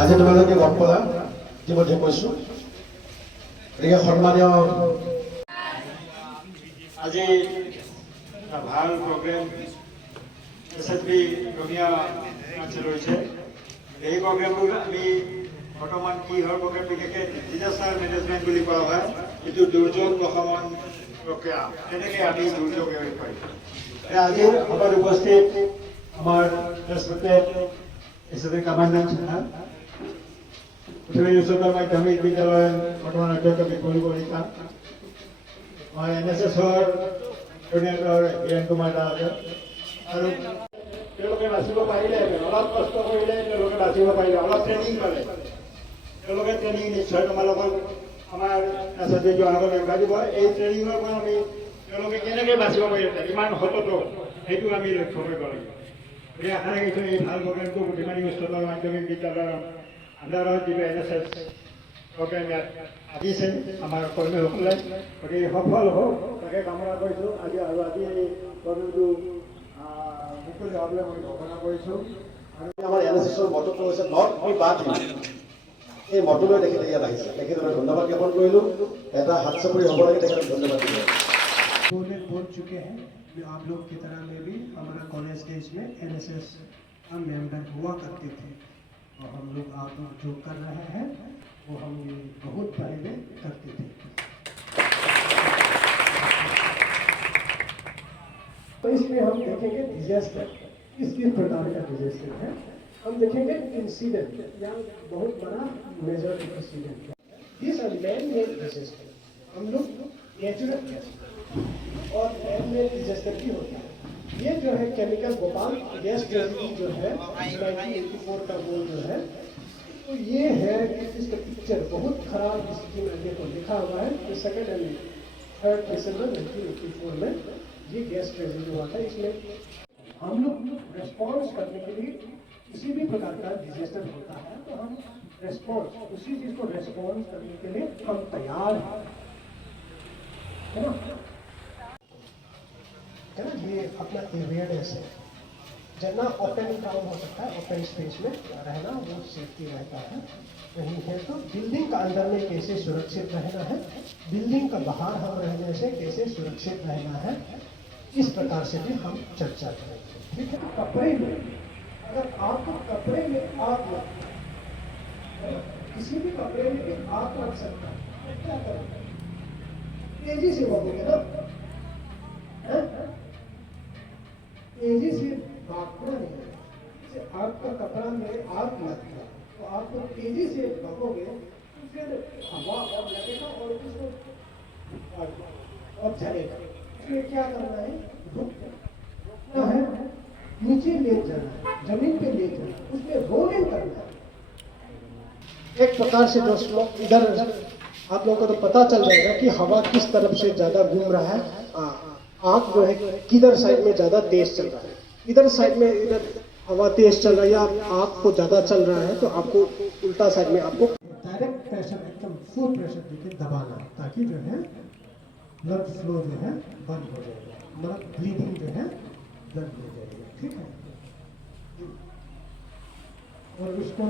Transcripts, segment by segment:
আজি তোমালোকে গম পালা ইতিমধ্যে কৈছোঁ। গতিকে সন্মানীয় আজি এটা ভাল প্ৰগ্ৰেম SSB ৰঙিয়া ব্ৰাঞ্চে লৈছে। এই প্ৰগ্ৰেমবোৰ আমি বৰ্তমান কি হয় প্ৰগ্ৰেম বিশেষকৈ ডিজাষ্টাৰ মেনেজমেণ্ট বুলি কোৱা হয়, যিটো দুৰ্যোগ প্ৰশমন প্ৰক্ৰিয়া, তেনেকৈ আমি দুৰ্যোগ এৰি পাৰিম। আজিৰ সভাত উপস্থিত আমাৰ ৰেছপেক্টেড SSB কমাণ্ডেণ্ট পৃথিৱীৰ উচ্চতৰ মাধ্যমিক বিদ্যালয়ৰ বৰ্তমান অধ্যক্ষ বিপুল কলিতা, মই NSSৰ কোঅৰ্ডিনেটৰ হিৰেণ কুমাৰ দাস, আৰু তেওঁলোকে নাচিব পাৰিলে, অলপ কষ্ট কৰিলে তেওঁলোকে নাচিব পাৰিলে, অলপ ট্ৰেইনিং পালে, তেওঁলোকে ট্ৰেইনিং নিশ্চয় তোমালোকক আমাৰ SSB জনাবলৈ লাগিব। এই ট্ৰেইনিঙৰ পৰা আমি তেওঁলোকে কেনেকৈ বাচিব পাৰিছে ইমান সতত, সেইটো আমি লক্ষ্য কৰিব লাগিব। গতিকে আশা ৰাখিছোঁ এই ভাল প্ৰগ্ৰেমটো বুদ্ধিমানী উচ্চতৰ মাধ্যমিক বিদ্যালয়ৰ আণ্ডাৰত যিটো NSS প্ৰগ্ৰেম ইয়াত আহিছে আমাৰ কৰ্মীসকলে, গতিকে সফল হওক তাকে কামনা কৰিছোঁ। আজি এই প্ৰগ্ৰেমটো মুকলি হ'বলৈ মই ঘোষণা কৰিছোঁ। আৰু আমাৰ NSSৰ মটটো হৈছে নট অনলি বাট হিল। এই মটলৈ তেখেতে ইয়াত আহিছে, তেখেতলৈ ধন্যবাদ জ্ঞাপন কৰিলোঁ। এটা হাত চাপৰি হ'ব লাগে, তেখেতক ধন্যবাদ দিলোঁ। बोल चुके हैं कि आप लोग की तरह में भी हमारा कॉलेज डेज में NSS का मेंबर हुआ करते थे, और हम लोग आप जो कर रहे हैं वो हम बहुत पहले करते थे। तो इसमें हम देखेंगे डिजास्टर, किस प्रकार का डिजास्टर है, हम देखेंगे इंसिडेंट या बहुत बड़ा मेजर इंसिडेंट है। This are man made disaster, हम लोग नेचुरल और मैन मेड डिजास्टर भी होता है। ये जो है केमिकल भोपाल गैस ट्रेजेडी जो है 1984 का वो जो है, तो ये है कि इसका पिक्चर बहुत खराब स्थिति में देखो लिखा हुआ है कि 2 एंड 3 दिसंबर 1984 में ये गैस ट्रेजेडी हुआ था। इसमें हम लोग रेस्पॉन्स करने के लिए किसी भी प्रकार का डिजास्टर होता है तो हम रेस्पॉन्स उसी चीज को रेस्पॉन्स करने के लिए हम तैयार हैं, है ना। ये अपना अवेयरनेस है, जितना ओपन काम हो सकता है ओपन स्पेस में रहना वो सेफ्टी रहता है। नहीं है तो बिल्डिंग का अंदर में कैसे सुरक्षित रहना है, बिल्डिंग का बाहर हम रहने से कैसे सुरक्षित रहना है, इस प्रकार से भी हम चर्चा करेंगे। ठीक है, कपड़े में अगर आपको कपड़े में आग लग, किसी भी कपड़े में आग लग सकता है तो क्या करेंगे, तेजी से भागोगे ना, तेजी से भागना नहीं है। जैसे आपका कपड़ा में आग लग गया तो आपको तेजी से भागोगे तो फिर हवा और लगेगा और उसको और चलेगा। इसमें क्या करना है, रुकना है, नीचे ले जाना है, जमीन पे ले जाना है, उसमें रोलिंग करना है। एक प्रकार से जो इधर आप लोगों को तो पता चल जाएगा कि हवा किस तरफ से ज्यादा घूम रहा है, आग जो है किधर साइड में ज्यादा तेज चल रहा है, इधर साइड में इधर हवा तेज चल रहा है या आग को ज्यादा चल रहा है तो आपको उल्टा साइड में आपको डायरेक्ट प्रेशर एकदम फुल प्रेशर देके दबाना है, ताकि जो है ब्लड फ्लो जो है बंद हो जाएगा, मतलब ब्लीडिंग जो है बंद हो जाएगी। ठीक है, और उसको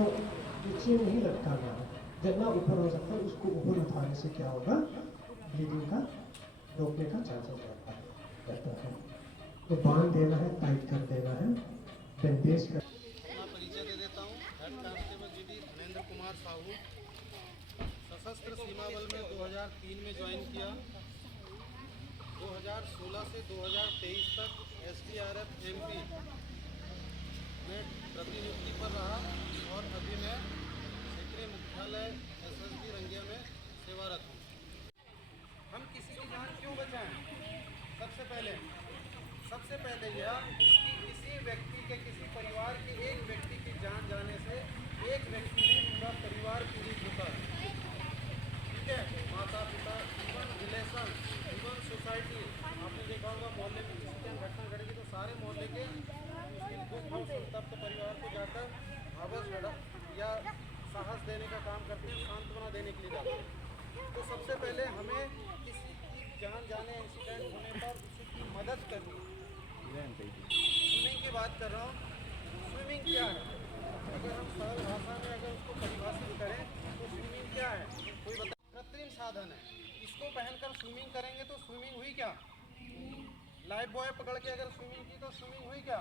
नीचे नहीं लटकाना है, जितना ऊपर हो सकता है उसको ऊपर उठाने से क्या होगा, ब्लीडिंग का रोकने का चांसेस रहता है। तो बांध देना है, टाइट कर देना है, बैंडेज कर। परिचय दे देता हूँ। Head constable GD Dharmendra Kumar Sahu, सशस्त्र सीमा बल में 2003 में ज्वाइन किया। 2016 से 2023 तक SDRF MP में प्रतिनियुक्ति पर रहा और अभी मैं क्षेत्रीय मुख्यालय SSB रंगिया में सेवारत हूँ। हम किसी की जान क्यों बचाएं? सबसे पहले यह कि किसी व्यक्ति के, किसी परिवार के एक व्यक्ति की जान जाने से एक व्यक्ति ने पूरा परिवार पीड़ित होता है। ठीक है, माता पिता, इवन रिलेशन, इवन सोसाइटी। आपने देखा होगा मोहल्ले में किसी की घटना घटेगी तो सारे मोहल्ले के दुख और संतप्त परिवार को जाकर आवाज या साहस देने का काम करते हैं, सांत्वना देने के लिए जाते हैं। तो सबसे पहले हमें किसी की जान जाने, एक्सीडेंट होने पर उसी की मदद करनी है। स्विमिंग की बात कर रहा हूँ। स्विमिंग क्या है? अगर हम सरल भाषा में अगर उसको इसको पहनकर स्विमिंग करेंगे तो स्विमिंग हुई क्या? लाइफ बॉय पकड़ के अगर स्विमिंग की तो स्विमिंग हुई क्या?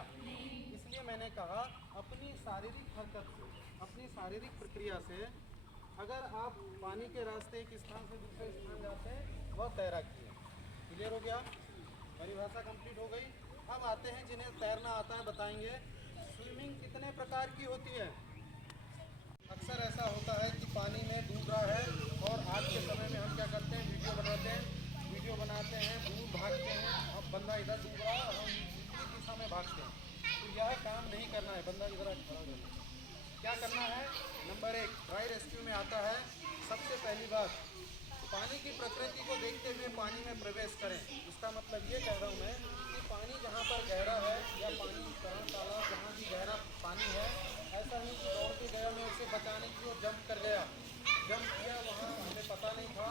इसलिए मैंने कहा अपनी शारीरिक हरकत से, अपनी शारीरिक प्रक्रिया से अगर आप पानी के रास्ते एक स्थान से दूसरे स्थान जाते हैं वह तैराकी है। क्लियर हो गया? परिभाषा कंप्लीट हो गई। अब आते हैं जिन्हें तैरना आता है बताएंगे स्विमिंग कितने प्रकार की होती है। अक्सर ऐसा होता है कि पानी में डूब रहा है और आज के समय में हम क्या करते हैं, वीडियो बनाते हैं, दूर भागते हैं। अब बंदा इधर डूब रहा है और हम दूसरी दिशा में भागते हैं। तो यह काम नहीं करना है। बंदा इधर खड़ा हो जाए, क्या करना है? नंबर 1 ड्राई रेस्क्यू में आता है। सबसे पहली बात, पानी की प्रकृति को देखते हुए पानी में प्रवेश करें। इसका मतलब ये कह रहा हूँ मैं कि पानी जहाँ पर गहरा है या पानी तालाब जहाँ भी गहरा पानी है, ऐसा नहीं कि दौड़ के गया मैं उसे बचाने की ओर जंप कर गया। जंप किया, वहाँ हमें पता नहीं था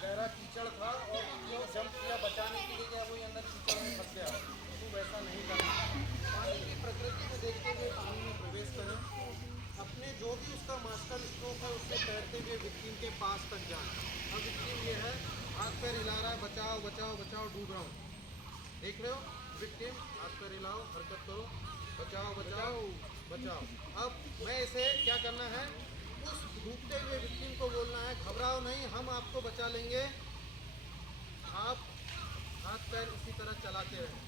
गहरा कीचड़ था और जो जंप किया बचाने के लिए गया वही अंदर कीचड़ में फंस गया। तो वैसा नहीं करना। पानी की प्रकृति को देखते हुए पानी में प्रवेश करें। अपने जो भी उसका मास्टर स्ट्रोक है उससे तैरते हुए विक्टिम के पास तक जाएं। अब विक्टिम ये है, हाथ पैर हिला रहा है, बचाओ बचाओ बचाओ, डूब रहा हूँ। देख रहे हो? विक्टिम हाथ पैर हिलाओ, हरकत करो, बचाओ बचाओ बचाओ। अब मैं इसे क्या करना है, उस डूबते हुए विक्टिम को बोलना है घबराओ नहीं, हम आपको बचा लेंगे। आप हाथ पैर इसी तरह चलाते रहें।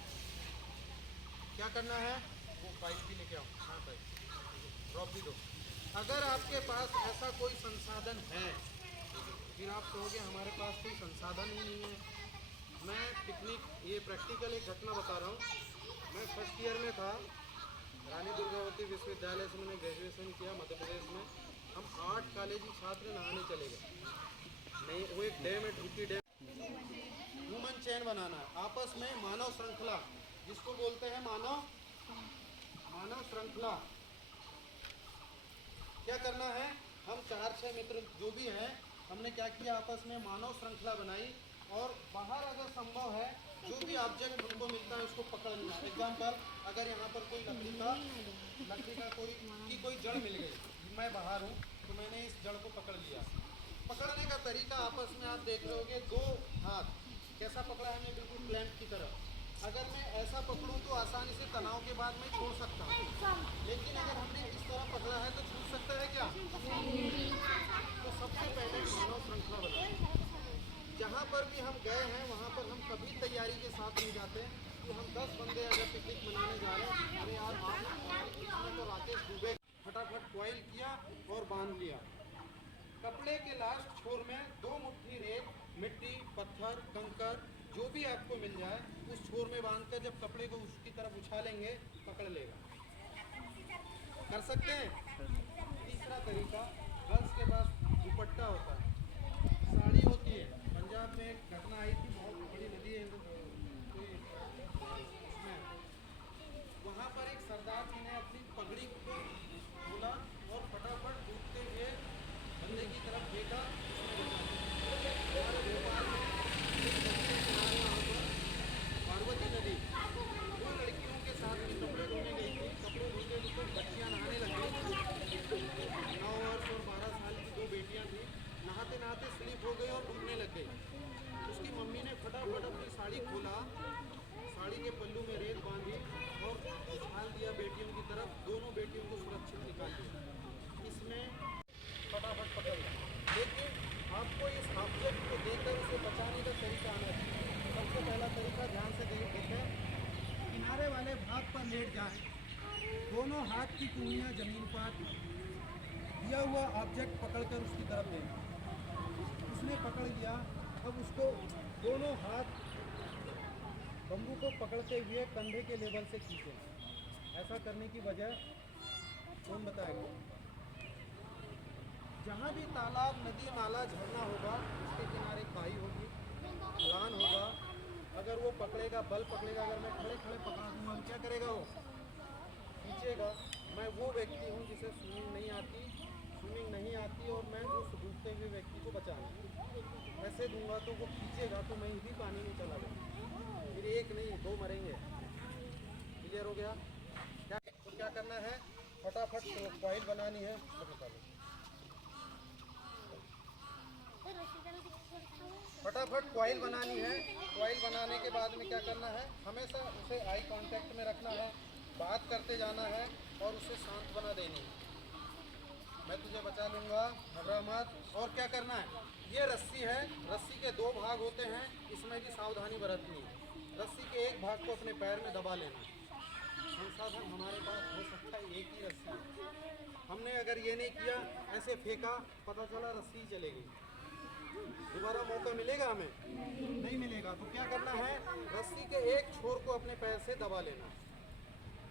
क्या करना है? वो पाइप भी लेके आओ। हाँ पाइप ड्रॉप भी दो। अगर आपके पास ऐसा कोई संसाधन है, फिर आप कहोगे हमारे पास कोई संसाधन ही नहीं है। मैं पिकनिक, ये प्रैक्टिकल एक घटना बता रहा हूँ। मैं फर्स्ट ईयर में था, रानी दुर्गावती विश्वविद्यालय से मैंने ग्रेजुएशन किया मध्य प्रदेश में। हम 8 कॉलेजी छात्र नहाने चले गए। नहीं, वो एक डैम है, ढूकी डैम। ह्यूमन चेन बनाना है, आपस में मानव श्रृंखला, जिसको बोलते हैं मानव श्रृंखला। क्या करना है? हम 4-6 मित्र जो भी हैं, हमने क्या किया, आपस में मानव श्रृंखला बनाई और बाहर अगर संभव है जो भी ऑब्जेक्ट हमको मिलता है उसको पकड़ लिया। एग्जाम्पल, अगर यहाँ पर कोई लकड़ी का कोई जड़ मिल गई, मैं बाहर हूँ तो मैंने इस जड़ को पकड़ लिया। पकड़ने का तरीका आपस में आप देख रहे होगे, 2 हाथ कैसा पकड़ा है, मैं बिल्कुल क्लैंप की तरह। अगर मैं ऐसा पकड़ूं तो आसानी से तनाव के बाद मैं छोड़ सकता हूँ, लेकिन अगर हमने इस तरह पकड़ा है तो छूट सकता है क्या? तो सबसे पहले मानव श्रृंखला बनाएं। जहाँ पर भी हम गए हैं वहाँ पर हम कभी तैयारी के साथ नहीं जाते कि हम 10 बंदे अगर पिकनिक मनाने जा रहे हैं, अरे यार इसमें तो राकेश डूबे, फटाफट कॉइल किया और बांध लिया। कपड़े के लास्ट छोर में 2 मुट्ठी रेत, मिट्टी, पत्थर, कंकर जो भी आपको मिल जाए उस छोर में बांधकर जब कपड़े को उसकी तरफ उछालेंगे पकड़ लेगा। कर सकते हैं? तीसरा तरीका, गर्ल्स के पास दुपट्टा होता है, साड़ी होती है। पंजाब में एक घटना आई थी, बहुत बड़ी नदी है कोई उसमें, वहाँ पर एक सरदार जी ने अपनी पगड़ी को खोला और फटाफट डूबते हुए बंदे की तरफ देखा। पार्वती नदी, 2 लड़कियों के साथ में कपड़े धोने गई थी। कपड़े धोते धोते बच्चियाँ नहाने लग गई। 9 वर्ष और 12 साल की 2 बेटियाँ थी। नहाते नहाते स्लिप हो गई और डूबने लग गई। उसकी मम्मी ने फटाफट अपनी साड़ी खोला, साड़ी के पल्लू में रेत बांधी और उछाल दिया बेटियों की तरफ। दोनों बेटियों को सुरक्षित निकाल दिया। इसमें फटाफट पकड़ लिया, लेकिन आपको इस ऑब्जेक्ट को देखकर उसे बचाने का तरीका आना चाहिए। सबसे पहला तरीका, ध्यान से देखें, किनारे वाले भाग पर लेट जाएं, दोनों हाथ की उंगलियां जमीन पर, दिया हुआ ऑब्जेक्ट पकड़कर उसकी तरफ दें। उसने पकड़ लिया, अब उसको दोनों हाथ बम्बू को पकड़ते हुए कंधे के लेवल से खींचें। ऐसा करने की वजह कौन बताएगा? जहाँ भी तालाब, नदी, नाला, झरना होगा उसके किनारे खाई होगी, ढलान होगा। अगर वो पकड़ेगा, बल पकड़ेगा, अगर मैं खड़े खड़े पकड़ा दूंगा क्या करेगा? वो खींचेगा। मैं वो व्यक्ति हूँ जिसे स्विमिंग नहीं आती और मैं उस डूबते हुए व्यक्ति को बचाऊंगा। ऐसे दूंगा तो वो खींचेगा तो मैं भी पानी में चला जाऊँगा, फिर 1 नहीं 2 मरेंगे। क्लियर हो गया? क्या करना है? फटाफट कॉइल बनानी है, फटाफट कॉइल बनानी है। कॉइल बनाने के बाद में क्या करना है, हमेशा उसे आई कांटेक्ट में रखना है, बात करते जाना है और उसे सांत्वना देनी है। मैं तुझे बचा लूँगा, घबरा मत। और क्या करना है, ये रस्सी है, रस्सी के 2 भाग होते हैं, इसमें भी सावधानी बरतनी है। रस्सी के एक भाग को अपने पैर में दबा लेना है। संसाधन हमारे पास हो सकता है एक ही रस्सी है, हमने अगर ये नहीं किया, ऐसे फेंका, पता चला रस्सी चले गई, दोबारा मौका मिलेगा हमें? नहीं मिलेगा। तो क्या करना है, रस्सी के एक छोर को अपने पैर से दबा लेना है।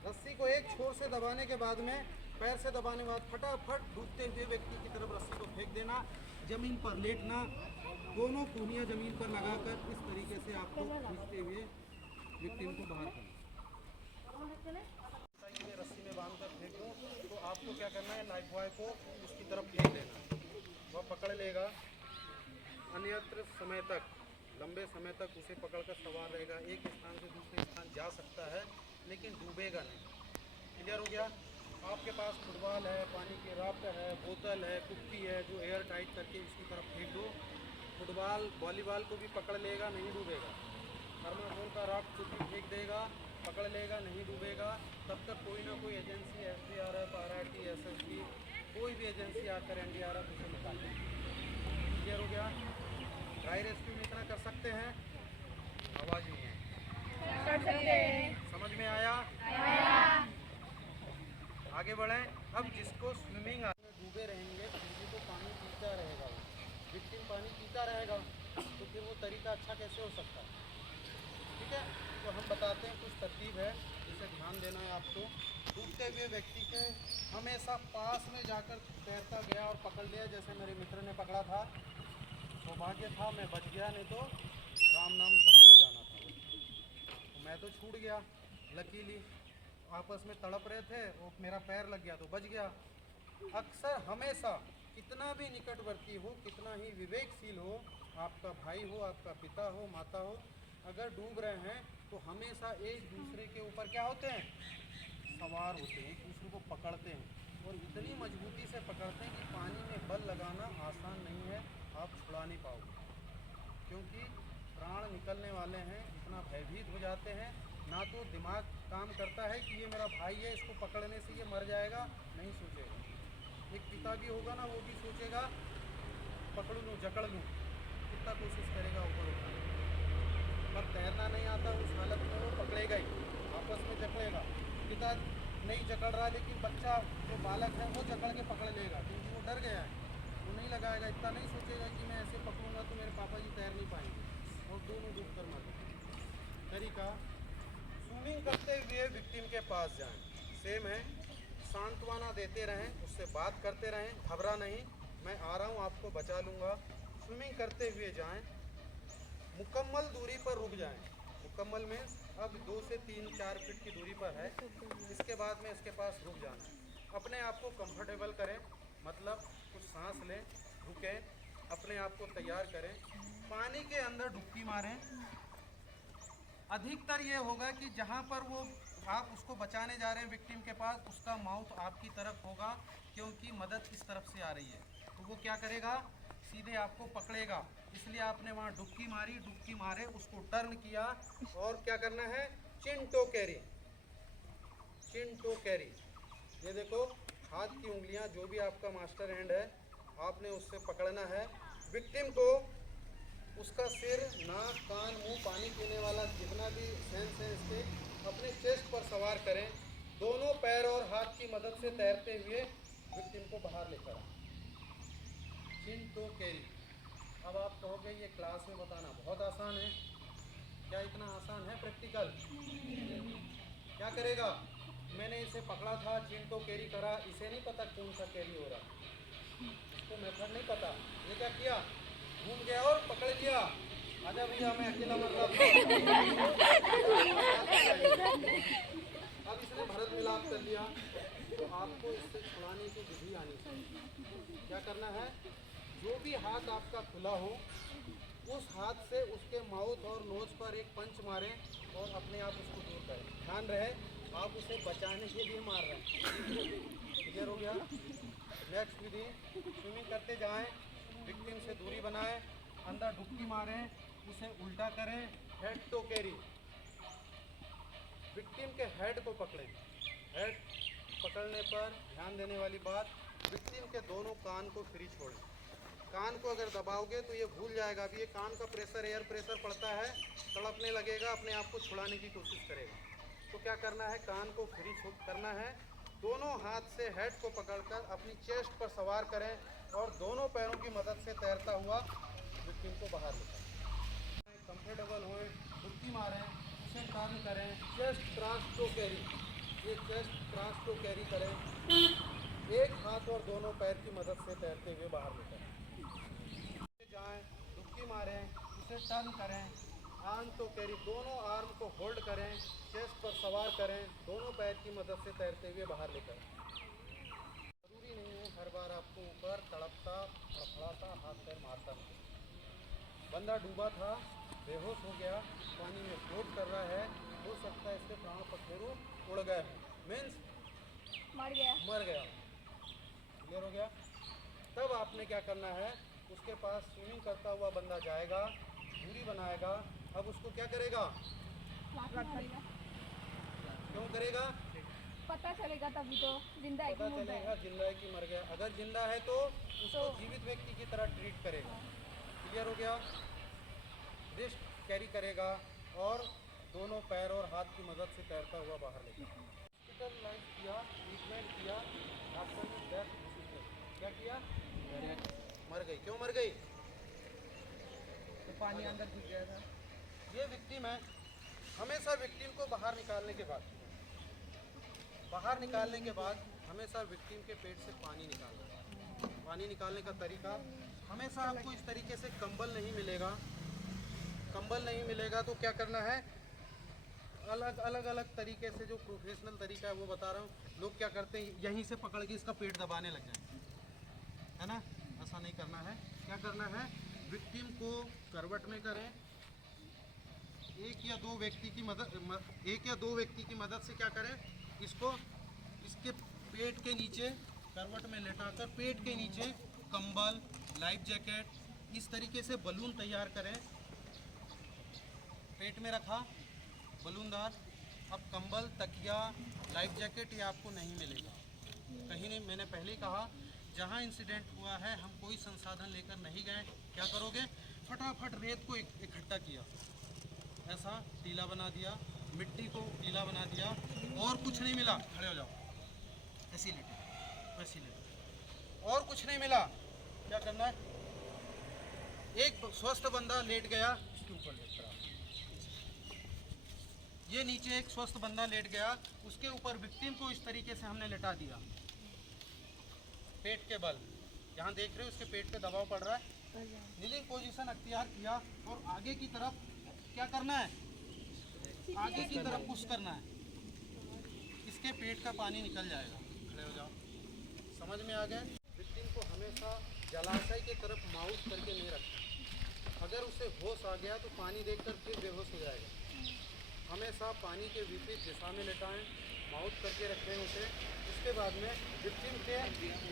रस्सी को एक छोर से दबाने के बाद में, पैर से दबाने के बाद फटाफट डूबते हुए व्यक्ति की तरफ रस्सी को फेंक देना, जमीन पर लेटना, दोनों कूनियाँ जमीन पर लगाकर इस तरीके से आपको खींचते हुए विक्टिम को बाहर करना। ये रस्सी में बांध कर फेंक दूँ तो आपको क्या करना है, लाइफ बॉय को उसकी तरफ फेंक देना, वह पकड़ लेगा। अन्यत्र समय तक, लंबे समय तक उसे पकड़कर सवार रहेगा, एक स्थान से दूसरे स्थान जा सकता है लेकिन डूबेगा नहीं। क्लियर हो गया? आपके पास फुटबॉल है, पानी की राफ्ट है, बोतल है, कुप्पी है, जो एयर टाइट करके इसकी तरफ फेंक दो, फुटबॉल वॉलीबॉल को भी पकड़ लेगा, नहीं डूबेगा। थर्माकोल का राफ्ट कुछ भी फेंक देगा, पकड़ लेगा, नहीं डूबेगा। तब तक कोई ना कोई एजेंसी, SDRF, RRT, SSB, कोई भी एजेंसी आकर NDRF उसे निकाल देगी। क्लियर हो गया? ड्राई रेस्क्यू में इतना कर सकते हैं। आवाज़ नहीं है, समझ में आया? आगे बढ़ें। अब जिसको स्विमिंग में डूबे रहेंगे, फिर भी तो पानी पीता रहेगा, विक्टिम पानी पीता रहेगा, तो फिर वो तरीका अच्छा कैसे हो सकता है? ठीक है, तो हम बताते हैं, कुछ तरकीब है जिसे ध्यान देना है आपको। डूबते हुए व्यक्ति के हमेशा पास में जाकर तैरता गया और पकड़ लिया, जैसे मेरे मित्र ने पकड़ा था। सौभाग्य था मैं बच गया, नहीं तो राम नाम सत्य हो जाना था। तो मैं तो छूट गया, लकीली आपस में तड़प रहे थे, वो मेरा पैर लग गया तो बच गया। अक्सर हमेशा कितना भी निकटवर्ती हो, कितना ही विवेकशील हो, आपका भाई हो, आपका पिता हो, माता हो, अगर डूब रहे हैं तो हमेशा एक दूसरे के ऊपर क्या होते हैं, सवार होते हैं, एक दूसरे को पकड़ते हैं और इतनी मजबूती से पकड़ते हैं कि पानी में बल लगाना आसान नहीं है, आप छुड़ा नहीं पाओगे, क्योंकि प्राण निकलने वाले हैं। इतना भयभीत हो जाते हैं, ना तो दिमाग काम करता है कि ये मेरा भाई है, इसको पकड़ने से ये मर जाएगा, नहीं सोचेगा। एक पिता भी होगा ना, वो भी सोचेगा पकड़ लूँ, जकड़ लूँ, कितना कोशिश करेगा ऊपर उठाने, पर तैरना नहीं आता, उस हालत में वो पकड़ेगा ही, आपस में जकड़ेगा। पिता नहीं जकड़ रहा, लेकिन बच्चा जो बालक है वो जकड़ के पकड़ लेगा, क्योंकि वो डर गया है, वो नहीं लगाएगा, इतना नहीं सोचेगा कि मैं ऐसे पकड़ूंगा तो मेरे पापा जी तैर नहीं पाएंगे, और दोनों डूब कर मर गए। तरीका, स्विमिंग करते हुए विक्टिम के पास जाएं, सेम है, सांत्वना देते रहें, उससे बात करते रहें, घबरा नहीं, मैं आ रहा हूँ, आपको बचा लूँगा। स्विमिंग करते हुए जाएं, मुकम्मल दूरी पर रुक जाएं। मुकम्मल में अब 2 से 3-4 फीट की दूरी पर है, इसके बाद में इसके पास रुक जाना है। अपने आप को कंफर्टेबल करें, मतलब कुछ सांस लें, रुकें, अपने आप को तैयार करें, पानी के अंदर डुबकी मारें। अधिकतर ये होगा कि जहाँ पर वो आप उसको बचाने जा रहे हैं विक्टिम के पास, उसका माउथ आपकी तरफ होगा, क्योंकि मदद इस तरफ से आ रही है, तो वो क्या करेगा, सीधे आपको पकड़ेगा। इसलिए आपने वहाँ डुबकी मारी, डुबकी मारे, उसको टर्न किया, और क्या करना है, chin to carry, chin to carry. ये देखो, हाथ की उंगलियां, जो भी आपका मास्टर हैंड है, आपने उससे पकड़ना है विक्टिम को। उसका सिर, नाक, कान, मुंह, पानी पीने वाला जितना भी सेंस है इसके अपने चेस्ट पर सवार करें। दोनों पैर और हाथ की मदद से तैरते हुए विक्टिम को बाहर लेकर आए, चिन टो कैरी। अब आप कहोगे ये क्लास में बताना बहुत आसान है, क्या इतना आसान है? प्रैक्टिकल क्या करेगा, मैंने इसे पकड़ा था, चिन टो कैरी करा, इसे नहीं पता कौन सा कैरी हो रहा, इसको मेथड नहीं पता, ये क्या किया, घूम गया और पकड़ लिया, आजा भैया मैं अकेला मर रहा था। अब इसने भरत मिलाप कर लिया, तो आपको इससे छुड़ाने की विधि आनी चाहिए। क्या करना है, जो भी हाथ आपका खुला हो, उस हाथ से उसके माउथ और नोज पर एक पंच मारें और अपने आप उसको दूर करें। ध्यान रहे, आप उसे बचाने के लिए मार रहे हैं। क्लियर हो गया? नेक्स्ट विधि, स्विमिंग करते जाएं, विक्टिम से दूरी बनाएं, अंदर डुबकी मारें, उसे उल्टा करें, हेड टू कैरी। विक्टिम के हेड को पकड़ें। हेड पकड़ने पर ध्यान देने वाली बात, विक्टिम के दोनों कान को फ्री छोड़ें। कान को अगर दबाओगे तो ये भूल जाएगा। अभी ये कान का प्रेशर, एयर प्रेशर पड़ता है, तड़पने लगेगा, अपने आप को छुड़ाने की कोशिश करेगा। तो क्या करना है, कान को फ्री करना है। दोनों हाथ से हेड को पकड़कर अपनी चेस्ट पर सवार करें और दोनों पैरों की मदद से तैरता हुआ विक्टिम को बाहर निकालें। कंफर्टेबल होए, डुबकी मारें, उसे टर्न करें, चेस्ट क्रॉस टू कैरी। ये चेस्ट क्रॉस टू कैरी करें, एक हाथ और दोनों पैर की मदद से तैरते हुए बाहर निकलें। जाएं, डुबकी मारें, उसे टर्न करें, आर्म टू कैरी, दोनों आर्म को होल्ड करें, चेस्ट पर सवार करें, दोनों पैर की मदद से तैरते हुए बाहर निकलें। जरूरी नहीं है हर बार आपको ऊपर तड़पता फड़फड़ाता हाथ पैर मारता नहीं। बंदा डूबा था, बेहोश हो गया, पानी में फ्लोट कर रहा है, हो सकता है इसके प्राण पखेरु उड़ गए हैं, मीन्स मर गया। क्लियर हो गया? तब आपने क्या करना है, उसके पास स्विमिंग करता हुआ बंदा जाएगा, दूरी बनाएगा। अब उसको क्या करेगा, क्यों करेगा, पता चलेगा तभी तो जिंदा है कि पता मुर्दा चलेगा है। जिंदा है कि मर गया। अगर जिंदा है तो उसको जीवित व्यक्ति की तरह ट्रीट करेगा। क्लियर हो गया? रिस्ट कैरी करेगा और दोनों पैर और हाथ की मदद से तैरता हुआ बाहर निकलेगा। हॉस्पिटलाइज किया, ट्रीटमेंट किया, डॉक्टर ने डेथ घोषित कर दी। क्या किया, मर गई। क्यों मर गई, तो पानी अंदर घुस गया था। ये विक्टिम है। हमेशा विक्टिम को बाहर निकालने के बाद हमेशा विक्टिम के पेट से पानी निकालना। पानी निकालने का तरीका, हमेशा आपको इस तरीके से कंबल नहीं मिलेगा। कंबल नहीं मिलेगा तो क्या करना है, अलग तरीके से, जो प्रोफेशनल तरीका है वो बता रहा हूँ। लोग क्या करते हैं, यहीं से पकड़ के इसका पेट दबाने लग जाए, है ना? ऐसा नहीं करना है। क्या करना है, विक्टिम को करवट में करें। एक या दो व्यक्ति की मदद से क्या करें, इसको इसके पेट के नीचे करवट में लेटाकर पेट के नीचे कंबल, लाइफ जैकेट, इस तरीके से बलून तैयार करें। पेट में रखा बलूनदार। अब कंबल, तकिया, लाइफ जैकेट ये आपको नहीं मिलेगा कहीं नहीं। मैंने पहले ही कहा, जहाँ इंसिडेंट हुआ है हम कोई संसाधन लेकर नहीं गए। क्या करोगे, फटाफट रेत को इकट्ठा किया, ऐसा टीला बना दिया, मिट्टी को टीला बना दिया, और कुछ नहीं मिला, खड़े हो जाओ, ऐसी लेटे, और कुछ नहीं मिला। क्या करना है, एक स्वस्थ बंदा लेट गया, इसके ऊपर लेट रहा, ये नीचे एक स्वस्थ बंदा लेट गया, उसके ऊपर विक्टिम को इस तरीके से हमने लेटा दिया, पेट के बल। जहाँ देख रहे हो उसके पेट पे दबाव पड़ रहा है, नीलिंग पोजीशन अख्तियार किया और आगे की तरफ क्या करना है, आगे की तरफ पुश करना है, इसके पेट का पानी निकल जाएगा। खड़े हो जाओ, समझ में आ गए? विक्टिम को हमेशा जलाशय की तरफ माउथ करके नहीं रखना। अगर उसे होश आ गया तो पानी देखकर फिर बेहोश हो जाएगा। हमेशा पानी के विपरीत दिशा में लेटाएं, माउथ करके रखें उसे। उसके बाद में विक्टिम के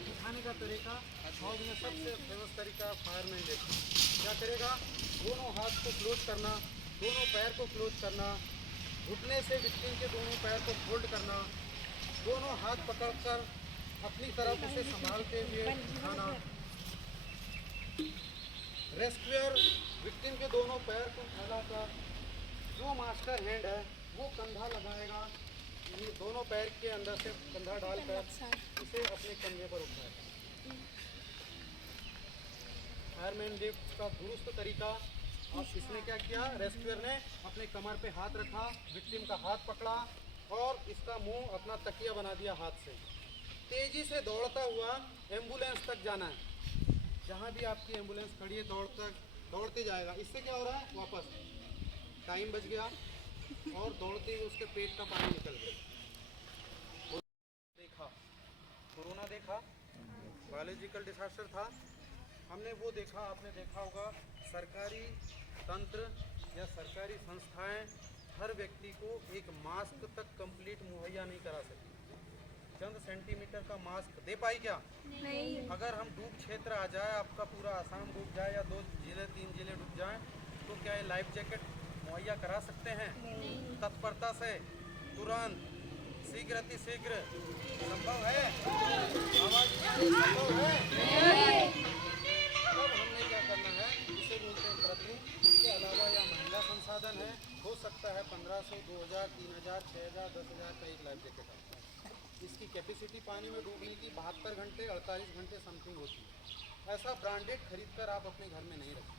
उठाने का तरीका, फौज में सबसे फेमस तरीका फायरमैन देखना। क्या करेगा, दोनों हाथ को क्लोज करना, दोनों पैर को क्लोज करना, घुटने से विक्टिम के दोनों पैर को फोल्ड करना, दोनों हाथ पकड़कर अपनी तरफ उसे संभालते हुए उठाना। रेस्क्यूअर विक्टिम के दोनों पैर को फैलाकर, जो मास्टर हैंड है वो कंधा लगाएगा, यानी दोनों पैर के अंदर से कंधा डालकर इसे अपने कंधे पर उठाएगा। फायरमैन लिफ्ट का दुरुस्त तरीका। और इसने क्या किया, रेस्क्यूअर ने अपने कमर पे हाथ रखा, विक्टिम का हाथ पकड़ा और इसका मुंह अपना तकिया बना दिया हाथ से। तेजी से दौड़ता हुआ एम्बुलेंस तक जाना है। जहाँ भी आपकी एम्बुलेंस खड़ी है दौड़ते जाएगा। इससे क्या हो रहा है, वापस टाइम बच गया और दौड़ते हुए उसके पेट का पानी निकल गया। देखा, कोरोना देखा, बायोलॉजिकल डिजास्टर था, हमने वो देखा। आपने देखा होगा, सरकारी तंत्र या सरकारी संस्थाएं हर व्यक्ति को एक मास्क तक कंप्लीट मुहैया नहीं करा सकती। चंद सेंटीमीटर का मास्क दे पाई क्या? नहीं। अगर हम डूब क्षेत्र आ जाए, आपका पूरा आसाम डूब जाए या 2 जिले 3 जिले डूब जाएं, तो क्या ये लाइफ जैकेट मुहैया करा सकते हैं? तत्परता से, तुरंत, शीघ्र अति शीघ्र संभव है? आवाज संभव है? अब हमने क्या करना है, इसे बोलते हैं प्रति। इसके अलावा यह महंगा संसाधन है, हो सकता है 1500, 2000, 3000, 6000, 10,000 का एक लाइफ जैकेट आता है। इसकी कैपेसिटी पानी में डूबने की 72 घंटे 48 घंटे समथिंग होती है। ऐसा ब्रांडेड खरीद कर आप अपने घर में नहीं रखें।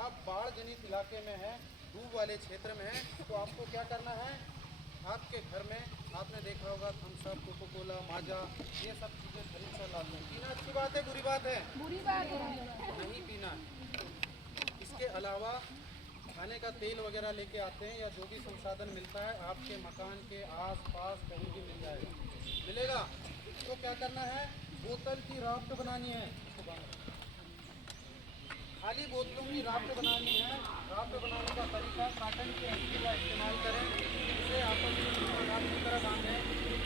आप बाढ़ जनित इलाके में हैं, डूब वाले क्षेत्र में हैं, तो आपको क्या करना है, आपके घर में आपने देखा होगा थम्स अप, कोको कोला, माजा, ये सब चीज़ें खरीद कर लाते हैं। पीना अच्छी बात है, बुरी बात है? बुरी बात है। नहीं पीना है। इसके अलावा खाने का तेल वगैरह लेके आते हैं, या जो भी संसाधन मिलता है आपके मकान के आस-पास कहीं भी मिल जाएगा, मिलेगा। तो क्या करना है, बोतल की राफ्ट बनानी है। खाली बोतलों की राफ्ट बनानी है। राफ्ट बनाने का तरीका, काटन की रस्सी का इस्तेमाल करें, इसे आपस में की तरह बांधें।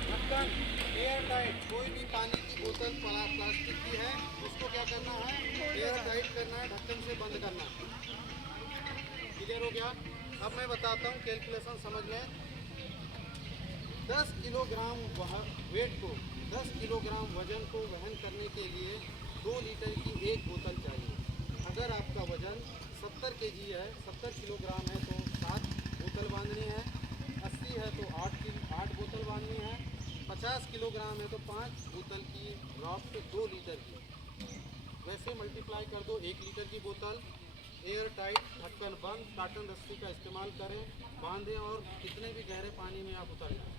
ढक्कन एयर टाइट, कोई भी पानी की बोतल प्लास्टिक की है, उसको क्या करना है, एयर टाइट करना है, ढक्कन से बंद करना है। क्लियर हो गया? अब मैं बताता हूँ, कैलकुलेशन समझ लें। 10 किलोग्राम वेट को, 10 किलोग्राम वजन को वहन करने के लिए 2 लीटर की एक बोतल चाहिए। अगर आपका वजन 70 kg है, 70 किलोग्राम है, तो 7 बोतल बांधनी है। 80 है तो 8 बोतल बांधनी है। 50 किलोग्राम है तो 5 बोतल की राफ्ट 2 लीटर की। वैसे मल्टीप्लाई कर दो, 1 लीटर की बोतल, एयर टाइट, ढक्कन बंद, काटन रस्सी का इस्तेमाल करें, बांधें और कितने भी गहरे पानी में आप उतर जाएं।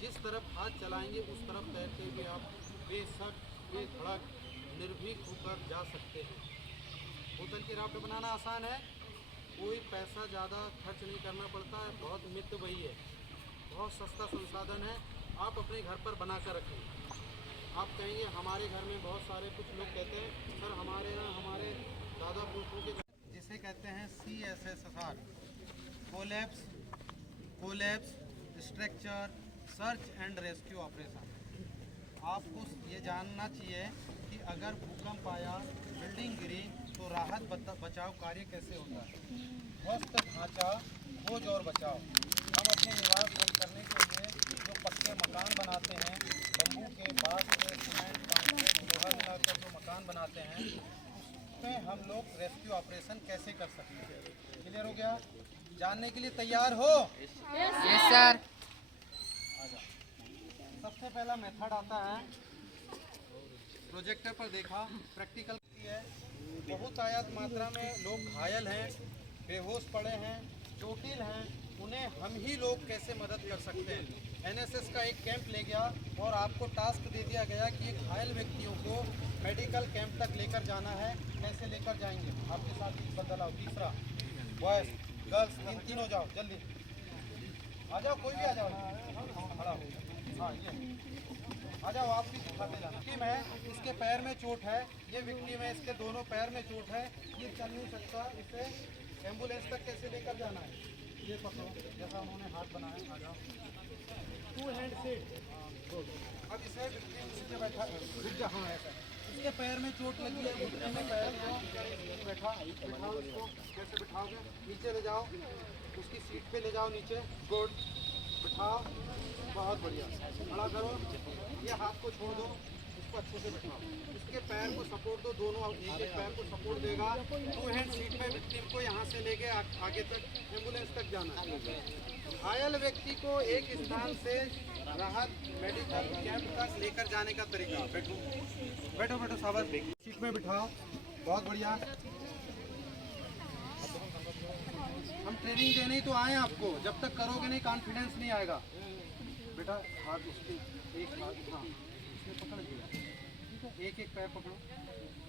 जिस तरफ हाथ चलाएंगे उस तरफ तैरते हुए आप बेशक, बेधड़क, निर्भीक होकर जा सकते हैं। बोतल की राफ्ट बनाना आसान है, कोई पैसा ज़्यादा खर्च नहीं करना पड़ता है, बहुत मित वही है, बहुत सस्ता संसाधन है। आप अपने घर पर बना कर रखें। आप कहेंगे हमारे घर में बहुत सारे, कुछ लोग कहते हैं सर हमारे यहाँ हमारे दादा पुरखों के, जिसे कहते हैं CSSR, collapse structure search and rescue operation. आपको ये जानना चाहिए कि अगर भूकंप आया, बिल्डिंग गिरी, तो राहत बचाव कार्य कैसे होता है। ध्वस्त ढांचा, खोज और बचाव। हम अपने निवास बंद करने के लिए जो पक्के मकान बनाते हैं, बम्बू के, बांस के, सीमेंट, कंक्रीट, लोहा मिलाकर जो मकान बनाते हैं, उसमें हम लोग रेस्क्यू ऑपरेशन कैसे कर सकते हैं। क्लियर हो गया? जानने के लिए तैयार हो? Yes sir. सबसे पहला मेथड आता है, प्रोजेक्टर पर देखा, प्रैक्टिकल की है। बहुत आयात मात्रा में लोग घायल हैं, बेहोश पड़े हैं, चोटिल हैं, उन्हें हम ही लोग कैसे मदद कर सकते हैं। NSS का एक कैंप ले गया और आपको टास्क दे दिया गया कि घायल व्यक्तियों को मेडिकल कैंप तक लेकर जाना है। कैसे लेकर जाएंगे? आपके साथ बदल आओ। तीसरा, बॉयज़ गर्ल्स तीन हो जाओ, जल्दी आ जाओ, कोई भी आ जाओ, खड़ा हो। हाँ, ये आ जाओ, आप भी दिखाते जाना। विक्टिम है, इसके पैर में चोट है, ये विक्टिम है, इसके दोनों पैर में चोट है, ये चल नहीं सकता, इसे एम्बुलेंस तक कैसे लेकर जाना है। ये पकड़ो, जैसा उन्होंने हाथ बनाया, आ जाओ। 2 हैंड सीट। अब इसे विक्टिम नीचे बैठा, रुक जा, हाँ ऐसा। इसके पैर में चोट लगी है, घुटने में पैर को बिठाओ इसको। कैसे बिठाओगे? नीचे ले जाओ, उसकी सीट पे ले जाओ नीचे। गुड, बिठाओ, बहुत बढ़िया। खड़ा करो, ये हाथ को छोड़ दो, इसको अच्छे से बिठाओ। इसके पैर को सपोर्ट दो, दोनों एक पैर को सपोर्ट देगा। 2 हैंड सीट पे विक्टिम को यहाँ से लेके आगे तक एम्बुलेंस तक जाना है। घायल व्यक्ति को एक स्थान से राहत मेडिकल कैंप तक लेकर जाने का तरीका। बैठो सावर, सीट में बिठाओ, बहुत बढ़िया। हम ट्रेनिंग देने ही तो आए हैं आपको, जब तक करोगे नहीं कॉन्फिडेंस नहीं आएगा। बेटा हाथ उसके, एक हाथ, हाँ इसमें पकड़ दिया, ठीक है, एक एक पैर पकड़ो,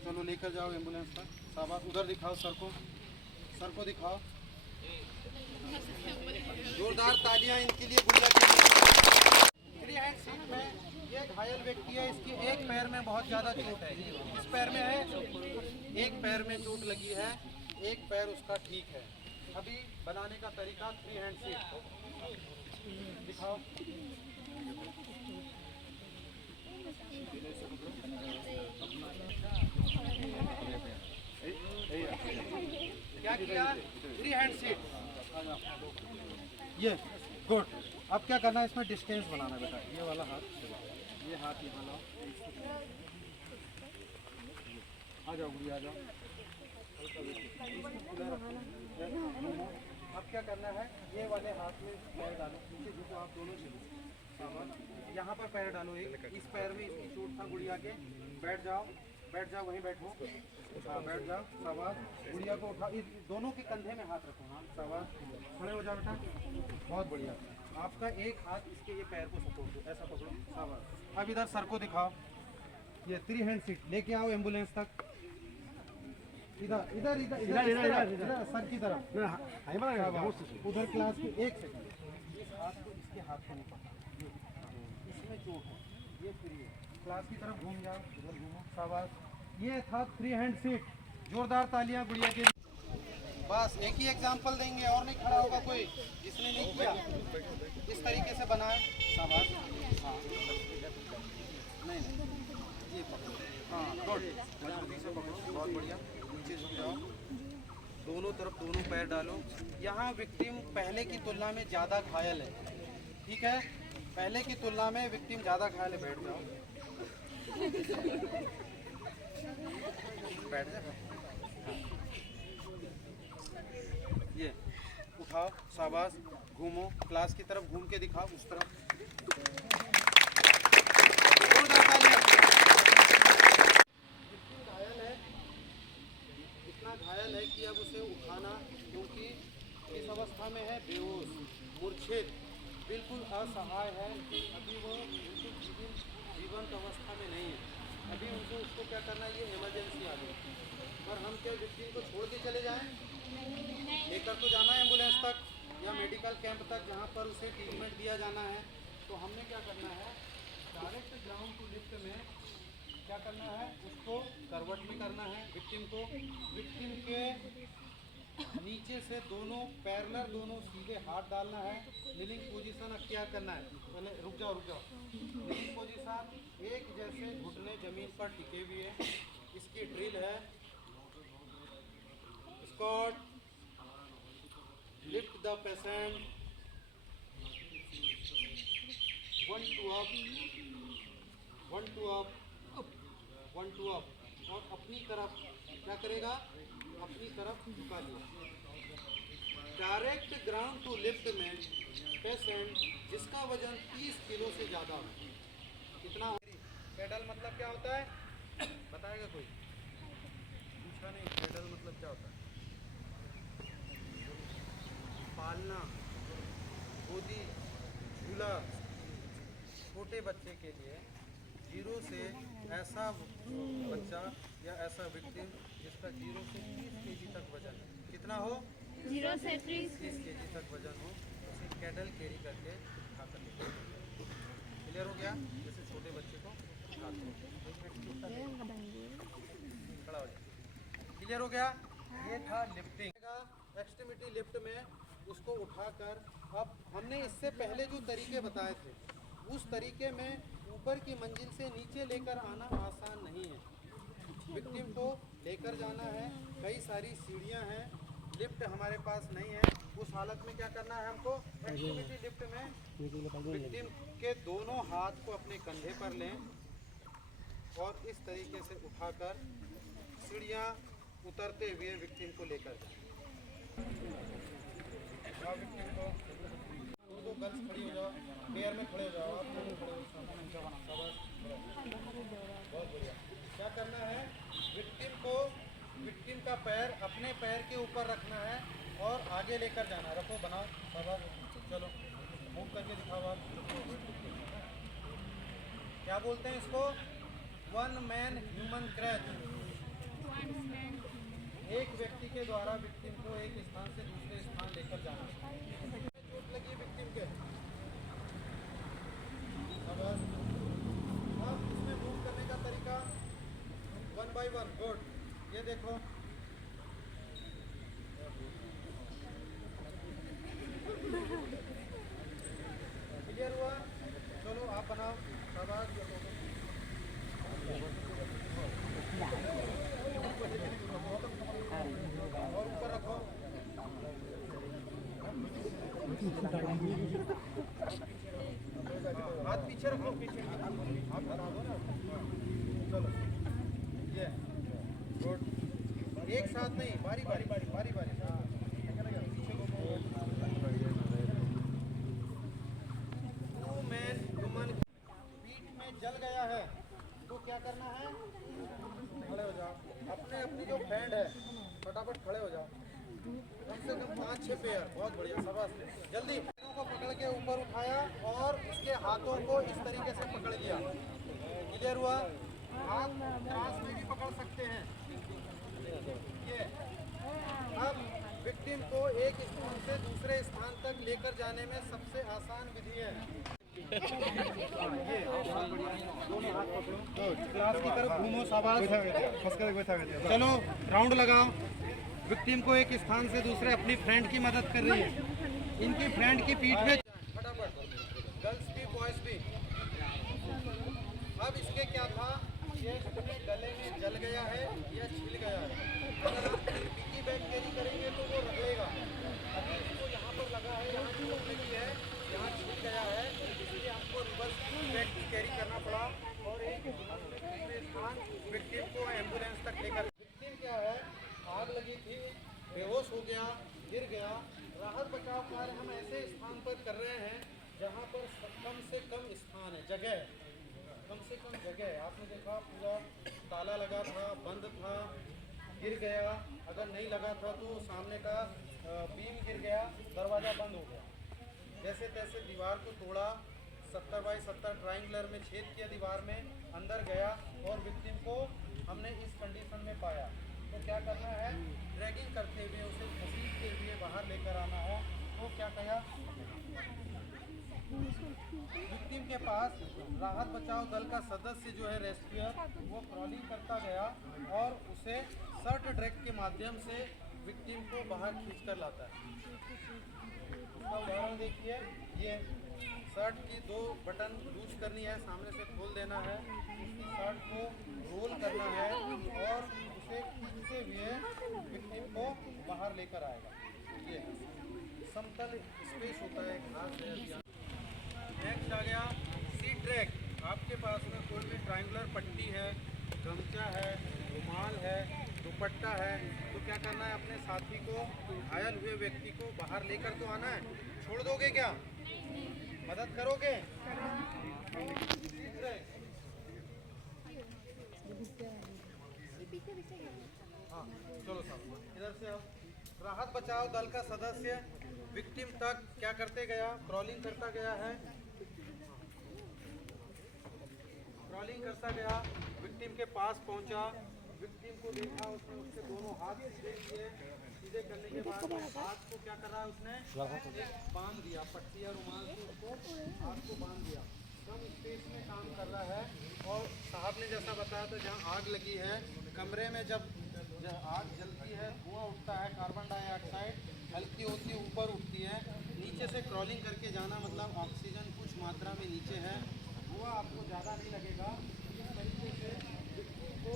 चलो लेकर जाओ एम्बुलेंस तक। शाबाश, उधर दिखाओ सर को दिखाओ। जोरदार तालियां इनके लिए, गुड़िया के लिए। 3 हैंड सीट में ये घायल व्यक्ति है, इसकी एक पैर में बहुत ज़्यादा चोट है, इस पैर में है, एक पैर में चोट लगी है, एक पैर उसका ठीक है। अभी बनाने का तरीका 3 हैंड सीट दिखाओ। क्या किया? Free hand seat. ये गुड। अब क्या करना है, इसमें डिस्टेंस बनाना बेटा। ये वाला हाथ, ये हाथ यहाँ लाओ, आ जाओ गुड़िया, आ जाओ। अब क्या करना है, ये वाले हाथ में पैर डालो, नीचे झुको आप दोनों से। यहाँ पर पैर डालो, एक इस पैर में इसकी चोट था गुड़िया के। बैठ जाओ, बैठ जाओ, वहीं बैठो। हाँ बैठ जाओ, शाबाश। गुड़िया को उठा, इस दोनों के कंधे में हाथ रखो। हाँ शाबाश, खड़े हो जाओ बेटा, बहुत बढ़िया। आपका एक हाथ इसके ये पैर को सपोर्ट दो, ऐसा पकड़ो, शाबाश। अब इधर सर को दिखाओ, ये 3 हैंड सीट लेके आओ एम्बुलेंस तक। इधर इधर इधर इधर इधर सर की तरफ, उधर क्लास के। 1 सेकंड, इस हाथ को इसके हाथ को नहीं पकड़ो, इसमें चोट है, ये फ्री है। क्लास की तरफ घूम जाओ, इधर घूमो, शाबाश। ये था 3 हैंड सीट। जोरदार तालियां गुड़िया के लिए। बस एक ही एग्जाम्पल देंगे, और नहीं खड़ा होगा कोई जिसने नहीं किया। इस तरीके से बनाए, शाबाश। हाँ नहीं ये पकड़ो, हाँ गुड, मजबूती से पकड़ो, बहुत बढ़िया। नीचे झुक जाओ, दोनों तरफ दोनों पैर डालो। यहाँ विक्टिम पहले की तुलना में ज़्यादा घायल है, ठीक है? पहले की तुलना में विक्टिम ज़्यादा घायल है। बैठ जाओ, बैठ जाओ। ये उठाओ, शाबाश। घूमो, क्लास की तरफ घूम के दिखाओ, उस तरफ। घायल है, इतना घायल है कि अब उसे उठाना, क्योंकि इस अवस्था में है बेहोश, मूर्छित, बिल्कुल असहाय है। अभी वो बिल्कुल जीवंत अवस्था में नहीं है। अभी उनको उसको क्या करना है, ये इमरजेंसी आ गई। पर हम क्या विक्टिम को छोड़ के चले जाएं? लेकर तो जाना है एम्बुलेंस तक या मेडिकल कैंप तक, जहाँ पर उसे ट्रीटमेंट दिया जाना है। तो हमने क्या करना है, डायरेक्ट ग्राउंड टू लिफ्ट में क्या करना है, उसको करवट भी करना है विक्टिम को। विक्टिम के नीचे से दोनों पैरेलल, दोनों सीधे हाथ डालना है। नीलिंग पोजीशन अख्तियार करना है। पहले रुक जाओ, रुक जाओ। नीलिंग पोजीशन, एक जैसे घुटने जमीन पर टिके हुए। इसकी ड्रिल है, squat, lift the patient, 1 2 up, 1 2 up, 1 2 up. और अपनी तरफ क्या करेगा, अपनी तरफ झुका दिया। डायरेक्ट ग्राउंड टू लिफ्ट में पेशेंट जिसका वजन 30 किलो से ज़्यादा हो, कितना हो? पेडल मतलब क्या होता है, बताएगा कोई? पूछा नहीं, पेडल मतलब क्या होता है? पालना, गोदी, झूला। छोटे बच्चे के लिए 0 से ऐसा बच्चा या ऐसा विक्टिम जिसका 0 से 30 kg तक वजन है, कितना हो? 0 से 30 kg तक वजन हो, उसे कैडल कैरी करके उठा कर ले। क्लियर हो गया? जैसे छोटे बच्चे को खड़ा हो जाए। क्लियर हो गया? ये था लिफ्टिंग। एक्सट्रीमिटी लिफ्ट में उसको उठाकर, अब हमने इससे पहले जो तरीके बताए थे उस तरीके में ऊपर की मंजिल से नीचे लेकर आना आसान नहीं है। विक्टिम को लेकर जाना है, कई सारी सीढ़ियां हैं, लिफ्ट हमारे पास नहीं है। उस हालत में क्या करना है हमको, एक्टिविटी लिफ्ट में विक्टिम के दोनों हाथ को अपने कंधे पर लें और इस तरीके से उठाकर सीढ़ियां उतरते हुए विक्टिम को लेकर जाएं। विक्टिम को दो गर्ल्स खड़ी हो जाओ, पेयर में खड़े हो जाओ, आप दोनों खड़े हो, बहुत बढ़िया। क्या करना है, विक्टिम का पैर अपने पैर के ऊपर रखना है और आगे लेकर जाना। रखो, बनाओ, शाबाश। चलो मूव करके दिखाओ आप। क्या बोलते हैं इसको? 1 मैन ह्यूमन क्रैच। एक व्यक्ति के द्वारा विक्टिम को एक स्थान से दूसरे स्थान लेकर जाना। चोट लगी विक्टिम के, शाबाश। अब इसमें मूव करने का तरीका 1 by 1, गुड। ये देखो, क्लियर हुआ? चलो आप बनाओ, शाबाश। एक साथ नहीं, बारी बारी बारी बारी बारी। हाँ, मैन ह्यूमन पीठ में जल गया है तो क्या करना है? खड़े हो जाओ। अपने अपनी जो फ्रेंड है फटाफट खड़े हो जाओ। कम से कम 5-6 पेयर। बहुत बढ़िया, शाबाश। जल्दी पैरों को पकड़ के ऊपर उठाया और उसके हाथों को इस तरीके से पकड़ लिया। क्लियर हुआ? हाथ त्रास में भी पकड़ सकते हैं। ये अब विक्टिम को एक स्थान से दूसरे स्थान तक लेकर जाने में सबसे आसान विधि है। दोनों हाथ पकड़ो, क्लास की तरफ घूमो, शाबाश। चलो राउंड लगाओ। विक्टिम को एक स्थान से दूसरे अपनी फ्रेंड की मदद कर रही है। इनकी फ्रेंड की पीठ पे फटाफट, गर्ल्स भी बॉयज भी। अब इसके क्या था, ये अपने गले में जल गया है या छिल गया है। अगर आप पिकी बैग कैरी करेंगे तो वो रगड़ेगा। अभी इसको यहाँ पर लगा है, यहाँ चोट लगी है, यहाँ छिल गया है, इसलिए हमको रिवर्स बैग कैरी करना पड़ा और एक स्थान विक्टिम को एम्बुलेंस तक लेकर। विक्टिम क्या है, आग लगी थी, बेहोश हो गया, गिर गया। राहत बचाव कार्य हम ऐसे स्थान पर कर रहे हैं जहाँ पर कम से कम स्थान है, जगह है, कम से कम जगह है। आपने देखा पूरा ताला लगा था, बंद था, गिर गया। अगर नहीं लगा था तो सामने का बीम गिर गया, दरवाज़ा बंद हो गया। जैसे तैसे दीवार को तोड़ा, 70 बाई 70 ट्राइंगुलर में छेद किया दीवार में, अंदर गया और विक्टिम को हमने इस कंडीशन में पाया। तो क्या करना है, ड्रैगिंग करते हुए उसे घसीटते हुए बाहर लेकर आना है। तो क्या किया, विक्टिम के पास राहत बचाव दल का सदस्य जो है रेस्क्यूअर, वो क्रॉलिंग करता गया और उसे शर्ट ड्रैग के माध्यम से विक्टिम को बाहर खींचकर लाता है। उसका उदाहरण देखिए, ये शर्ट की 2 बटन लूज करनी है, सामने से खोल देना है, इसकी शर्ट को रोल करना है और उसे खींचते हुए विक्टिम को बाहर लेकर आएगा। ये समतल स्पेस होता है, घास है। नेक्स्ट आ गया सीट ड्रैग। आपके पास में कोई भी ट्रायंगुलर पट्टी है, गमछा है, रुमाल है, दुपट्टा है, तो क्या करना है, अपने साथी को, घायल हुए व्यक्ति को बाहर लेकर तो आना है। छोड़ दोगे क्या? मदद करोगे? Seat drag. हाँ चलो साहब, इधर से आओ। राहत बचाव दल का सदस्य विक्टिम तक क्या करते गया, क्रॉलिंग करता गया है, क्रॉलिंग करता गया, विक्टिम के पास पहुंचा, विक्टिम को देखा, उसने उसके दोनों हाथ सीधे किए। सीधे करने के बाद में हाथ को क्या कर रहा है, उसने बांध दिया, पट्टी या रुमाल से उसको हाथ को बांध दिया। कम स्पेस में काम कर रहा है। और साहब ने जैसा बताया था, जहाँ आग लगी है, कमरे में जब आग जलती है, धुआं उठता है, कार्बन डाइऑक्साइड हल्की होती है, ऊपर उठती है, नीचे से क्रॉलिंग करके जाना, मतलब ऑक्सीजन कुछ मात्रा में नीचे है, धुआं आपको ज़्यादा नहीं लगेगा। इस तरीके से विक्टिम को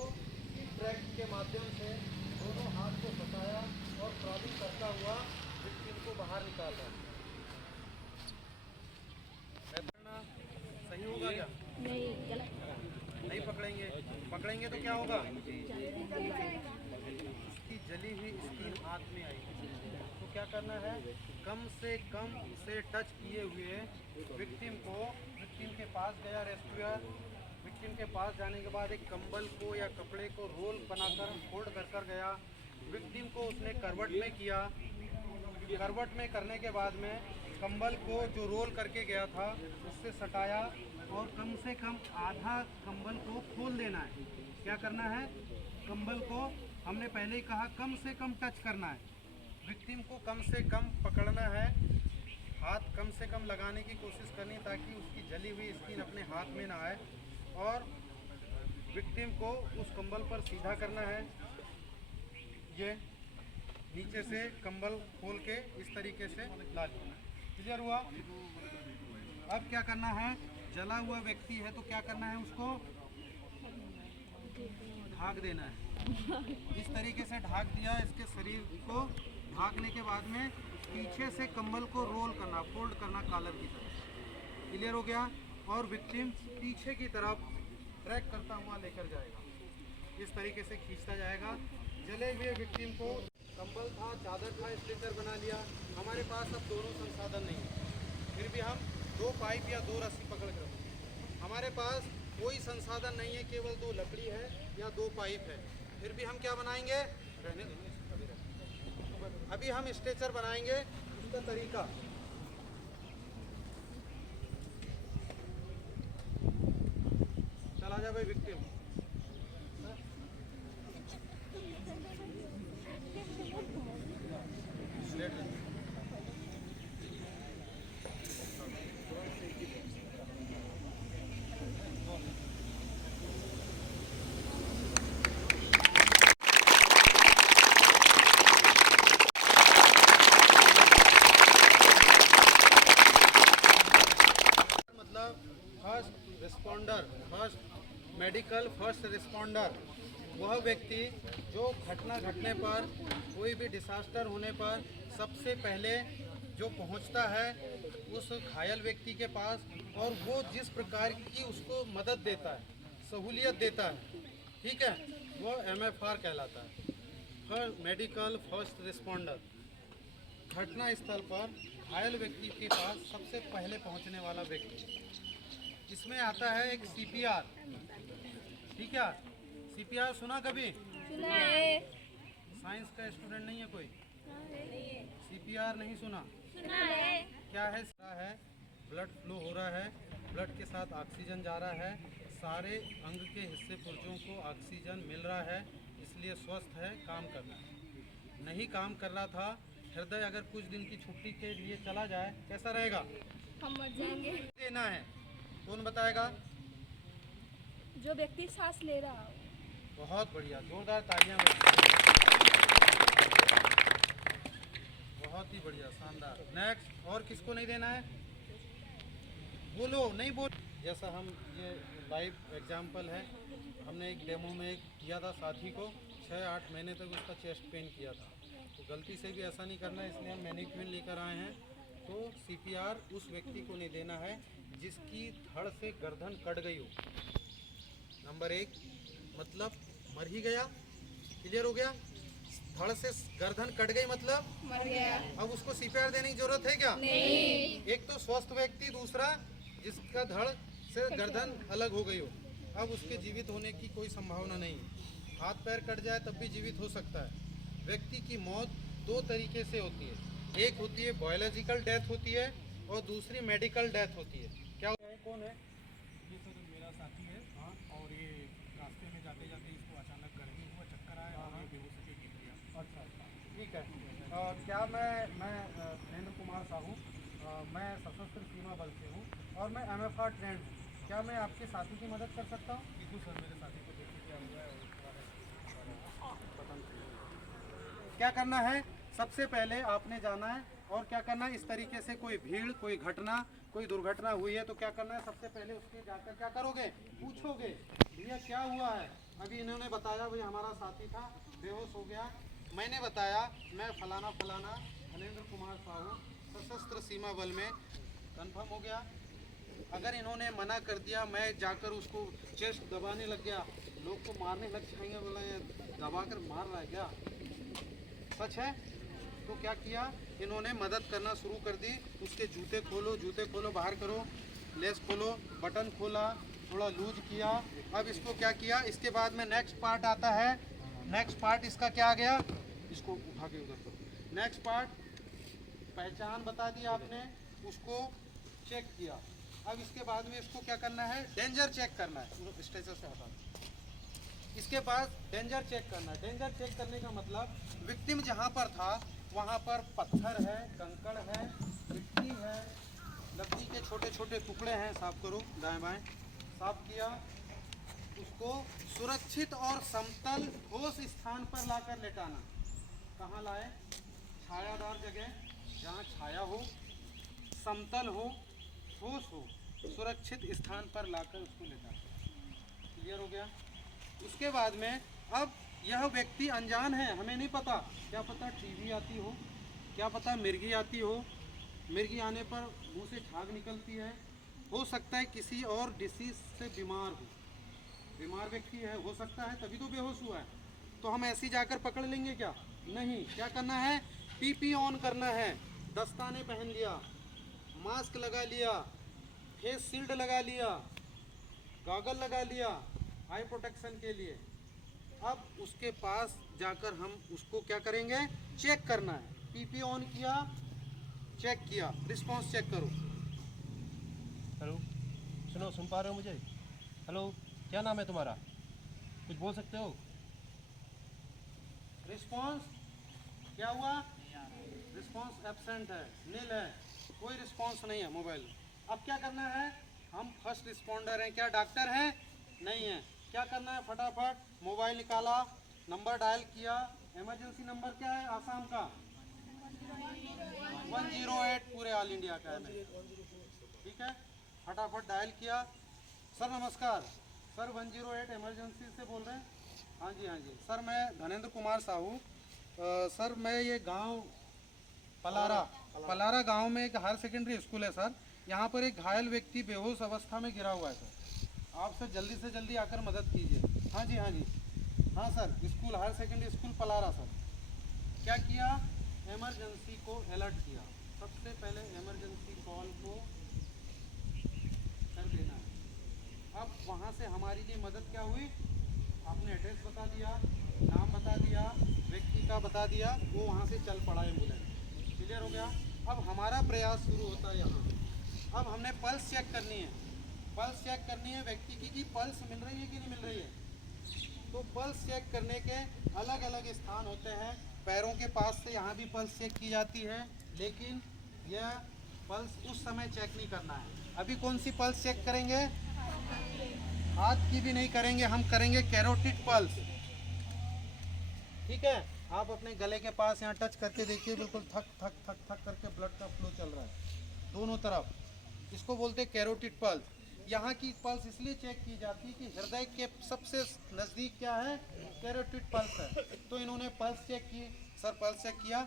ट्रैक के माध्यम से दोनों हाथ को फंसाया और क्रॉलिंग करता हुआ विक्टिम को बाहर निकाला। सही होगा क्या? नहीं, गलत। नहीं पकड़ेंगे, पकड़ेंगे तो क्या होगा, इसकी जली हुई स्किन हाथ में आएगी। तो क्या करना है, कम से कम उसे टच किए हुए विक्टिम के पास गया रेस्क्यूअर। विक्टिम के पास जाने के बाद एक कंबल को या कपड़े को रोल बनाकर फोल्ड कर गया। विक्टिम को उसने करवट में किया। करवट में करने के बाद में कंबल को जो रोल करके गया था उससे सटाया और कम से कम आधा कंबल को खोल देना है। क्या करना है, कंबल को हमने पहले ही कहा कम से कम टच करना है, विक्टिम को कम से कम पकड़ना है, हाथ कम से कम लगाने की कोशिश करनी ताकि उसकी जली हुई स्किन अपने हाथ में ना आए और विक्टिम को उस कंबल पर सीधा करना है। ये नीचे से कंबल खोल के इस तरीके से ला लेना। क्लियर हुआ? अब क्या करना है, जला हुआ व्यक्ति है तो क्या करना है, उसको ढाक देना है। इस तरीके से ढाक दिया, इसके शरीर को ढाकने के बाद में पीछे से कंबल को रोल करना, फोल्ड करना कॉलर की तरफ। क्लियर हो गया? और विक्टिम पीछे की तरफ ट्रैक करता हुआ लेकर जाएगा। इस उस तरीके से खींचता जाएगा। जले हुए विक्टिम को कंबल था, चादर था, स्ट्रेचर बना लिया। हमारे पास अब दोनों संसाधन नहीं है, फिर भी हम 2 पाइप या 2 रस्सी पकड़ कर रखें। हमारे पास कोई संसाधन नहीं है, केवल 2 लकड़ी है या 2 पाइप है, फिर भी हम क्या बनाएंगे? रहने दो, अभी हम स्ट्रेचर बनाएंगे। उसका तरीका चला जा भाई विक्टिम। मतलब first responder, first medical first responder, वह व्यक्ति जो घटना घटने पर, कोई भी डिसास्टर होने पर सबसे पहले जो पहुंचता है उस घायल व्यक्ति के पास, और वो जिस प्रकार की उसको मदद देता है, सहूलियत देता है, ठीक है, वो MFR कहलाता है, फर्स्ट मेडिकल फर्स्ट रिस्पॉन्डर। घटना स्थल पर घायल व्यक्ति के पास सबसे पहले पहुंचने वाला व्यक्ति। इसमें आता है एक CPR, ठीक है। CPR सुना कभी? सुना है। साइंस का स्टूडेंट नहीं है कोई? CPR नहीं सुना? सुना है। क्या है? ब्लड फ्लो हो रहा है, ब्लड के साथ ऑक्सीजन जा रहा है, सारे अंग के हिस्से पुर्जों को ऑक्सीजन मिल रहा है, इसलिए स्वस्थ है, काम कर रहा है। नहीं काम कर रहा था, हृदय अगर कुछ दिन की छुट्टी के लिए चला जाए, कैसा रहेगा? हम मर जाएंगे। देना है, कौन बताएगा? जो व्यक्ति सांस ले रहा हो। बहुत बढ़िया, जोरदार तालियां। बहुत ही बढ़िया, शानदार। नेक्स्ट, और किसको नहीं देना है? बोलो, नहीं बोल। जैसा हम ये लाइव एग्जाम्पल है, हमने एक डेमो में किया था साथी को, 6-8 महीने तक उसका चेस्ट पेन किया था, तो गलती से भी ऐसा नहीं करना है, इसलिए हम मैनेजमेंट लेकर आए हैं। तो CPR उस व्यक्ति को नहीं देना है जिसकी धड़ से गर्दन कट गई हो। नंबर 1, मतलब मर ही गया, क्लियर हो गया? धड़ से गर्दन कट गई मतलब मर गया। अब उसको CPR देने की जरूरत है क्या? नहीं। एक तो स्वस्थ व्यक्ति, दूसरा जिसका धड़ से गर्दन अलग हो गई हो, अब उसके जीवित होने की कोई संभावना नहीं है। हाथ पैर कट जाए तब भी जीवित हो सकता है। व्यक्ति की मौत 2 तरीके से होती है, एक होती है बायोलॉजिकल डेथ होती है और दूसरी मेडिकल डेथ होती है। क्या है? कौन है? ये सर मेरा साथी है। हाँ, और ये रास्ते में जाते जाते इसको अचानक गर्मी हुआ, चक्कर आया और ये बेहोश होकर गिर गया। अच्छा, ठीक है। क्या मैं धीरेन्द्र कुमार साहू, मैं सशस्त्र सीमा बल से हूँ और मैं MFR ट्रेंड हूँ। क्या मैं आपके साथी की मदद कर सकता हूँ? बिल्कुल सर, मेरे साथी को देखिए क्या हुआ है और क्या करना है? सबसे पहले आपने जाना है और क्या करना है, इस तरीके से कोई भीड़, कोई घटना, कोई दुर्घटना हुई है तो क्या करना है, सबसे पहले उसके जाकर क्या करोगे? पूछोगे, भैया क्या हुआ है? अभी इन्होंने बताया भाई हमारा साथी था, बेहोश हो गया। मैंने बताया मैं फलाना फलाना धीरेन्द्र कुमार साहू, सशस्त्र सीमा बल में। कंफर्म हो गया? अगर इन्होंने मना कर दिया, मैं जाकर उसको चेस्ट दबाने लग गया, लोग को मारने लग जाएंगे, बोला ये दबा कर मार रहा है क्या? सच है? तो क्या किया इन्होंने, मदद करना शुरू कर दी। उसके जूते खोलो, बाहर करो, लेस खोलो, बटन खोला, थोड़ा लूज किया। अब इसको क्या किया, इसके बाद में नेक्स्ट पार्ट आता है। नेक्स्ट पार्ट इसका क्या आ गया, इसको उठा के उधर करो। नेक्स्ट पार्ट, पहचान बता दी आपने, उसको चेक किया। अब इसके बाद में इसको क्या करना है, डेंजर चेक करना है। स्ट्रेचर से हटा दो। इसके बाद डेंजर चेक करना है। डेंजर चेक करने का मतलब, विक्टिम जहाँ पर था वहाँ पर पत्थर है, कंकड़ है, मिट्टी है, लकड़ी के छोटे छोटे टुकड़े हैं, साफ करो, दाएं बाएं साफ किया। उसको सुरक्षित और समतल ठोस स्थान पर लाकर लेटाना। कहाँ लाए? छायादार जगह, जहाँ छाया हो, समतल हो, ठोस हो, सुरक्षित स्थान पर लाकर उसको लेटाना। क्लियर हो गया? उसके बाद में अब यह व्यक्ति अनजान है, हमें नहीं पता, क्या पता टीबी आती हो, क्या पता मिर्गी आती हो, मिर्गी आने पर मुंह से झाग निकलती है, हो सकता है किसी और डिसीज से बीमार हो, बीमार व्यक्ति है, हो सकता है तभी तो बेहोश हुआ है। तो हम ऐसे ही जाकर पकड़ लेंगे क्या? नहीं। क्या करना है? पीपी ऑन करना है। दस्ताने पहन लिया, मास्क लगा लिया, फेस शील्ड लगा लिया, गॉगल लगा लिया आई प्रोटेक्शन के लिए। अब उसके पास जाकर हम उसको क्या करेंगे? चेक करना है। पीपी ऑन किया, चेक किया, रिस्पांस चेक करो। हेलो, सुनो, सुन पा रहे हो मुझे? हेलो, क्या नाम है तुम्हारा? कुछ बोल सकते हो? रिस्पांस क्या हुआ? रिस्पांस एब्सेंट है, नील है, कोई रिस्पांस नहीं है मोबाइल। अब क्या करना है? हम फर्स्ट रिस्पॉन्डर हैं, क्या डॉक्टर हैं? नहीं है। क्या करना है? फटाफट मोबाइल निकाला, नंबर डायल किया। इमरजेंसी नंबर क्या है आसाम का? 108 पूरे ऑल इंडिया का है। ठीक है, फटाफट डायल किया। सर नमस्कार, सर 108 इमरजेंसी से बोल रहे हैं? हाँ जी हाँ जी सर, मैं धनेंद्र कुमार साहू। सर मैं ये गांव पलारा गांव में एक हायर सेकेंडरी स्कूल है सर। यहाँ पर एक घायल व्यक्ति बेहोश अवस्था में गिरा हुआ है सर। आप सर जल्दी से जल्दी आकर मदद कीजिए। हाँ जी हाँ sir, school higher secondary school Palara sir. क्या किया? इमरजेंसी को अलर्ट किया। सबसे पहले इमरजेंसी कॉल को कर देना है। अब वहाँ से हमारे लिए मदद क्या हुई? आपने एड्रेस बता दिया, नाम बता दिया, व्यक्ति का बता दिया, वो वहाँ से चल पड़ा एम्बुलेंस। क्लियर हो गया? अब हमारा प्रयास शुरू होता है यहाँ। अब हमने पल्स चेक करनी है। पल्स चेक करनी है व्यक्ति की कि पल्स मिल रही है कि नहीं मिल रही है। तो पल्स चेक करने के अलग अलग स्थान होते हैं। पैरों के पास से यहाँ भी पल्स चेक की जाती है, लेकिन यह पल्स उस समय चेक नहीं करना है। अभी कौन सी पल्स चेक करेंगे? हाथ की भी नहीं करेंगे, हम करेंगे कैरोटिड पल्स। ठीक है, आप अपने गले के पास यहाँ टच करके देखिए, बिल्कुल थक थक थक थक करके ब्लड का फ्लो चल रहा है दोनों तरफ। इसको बोलते हैं कैरोटिड पल्स। यहाँ की पल्स इसलिए चेक की जाती है कि हृदय के सबसे नज़दीक क्या है? कैरोटिड पल्स है। तो इन्होंने पल्स चेक की। सर पल्स चेक किया।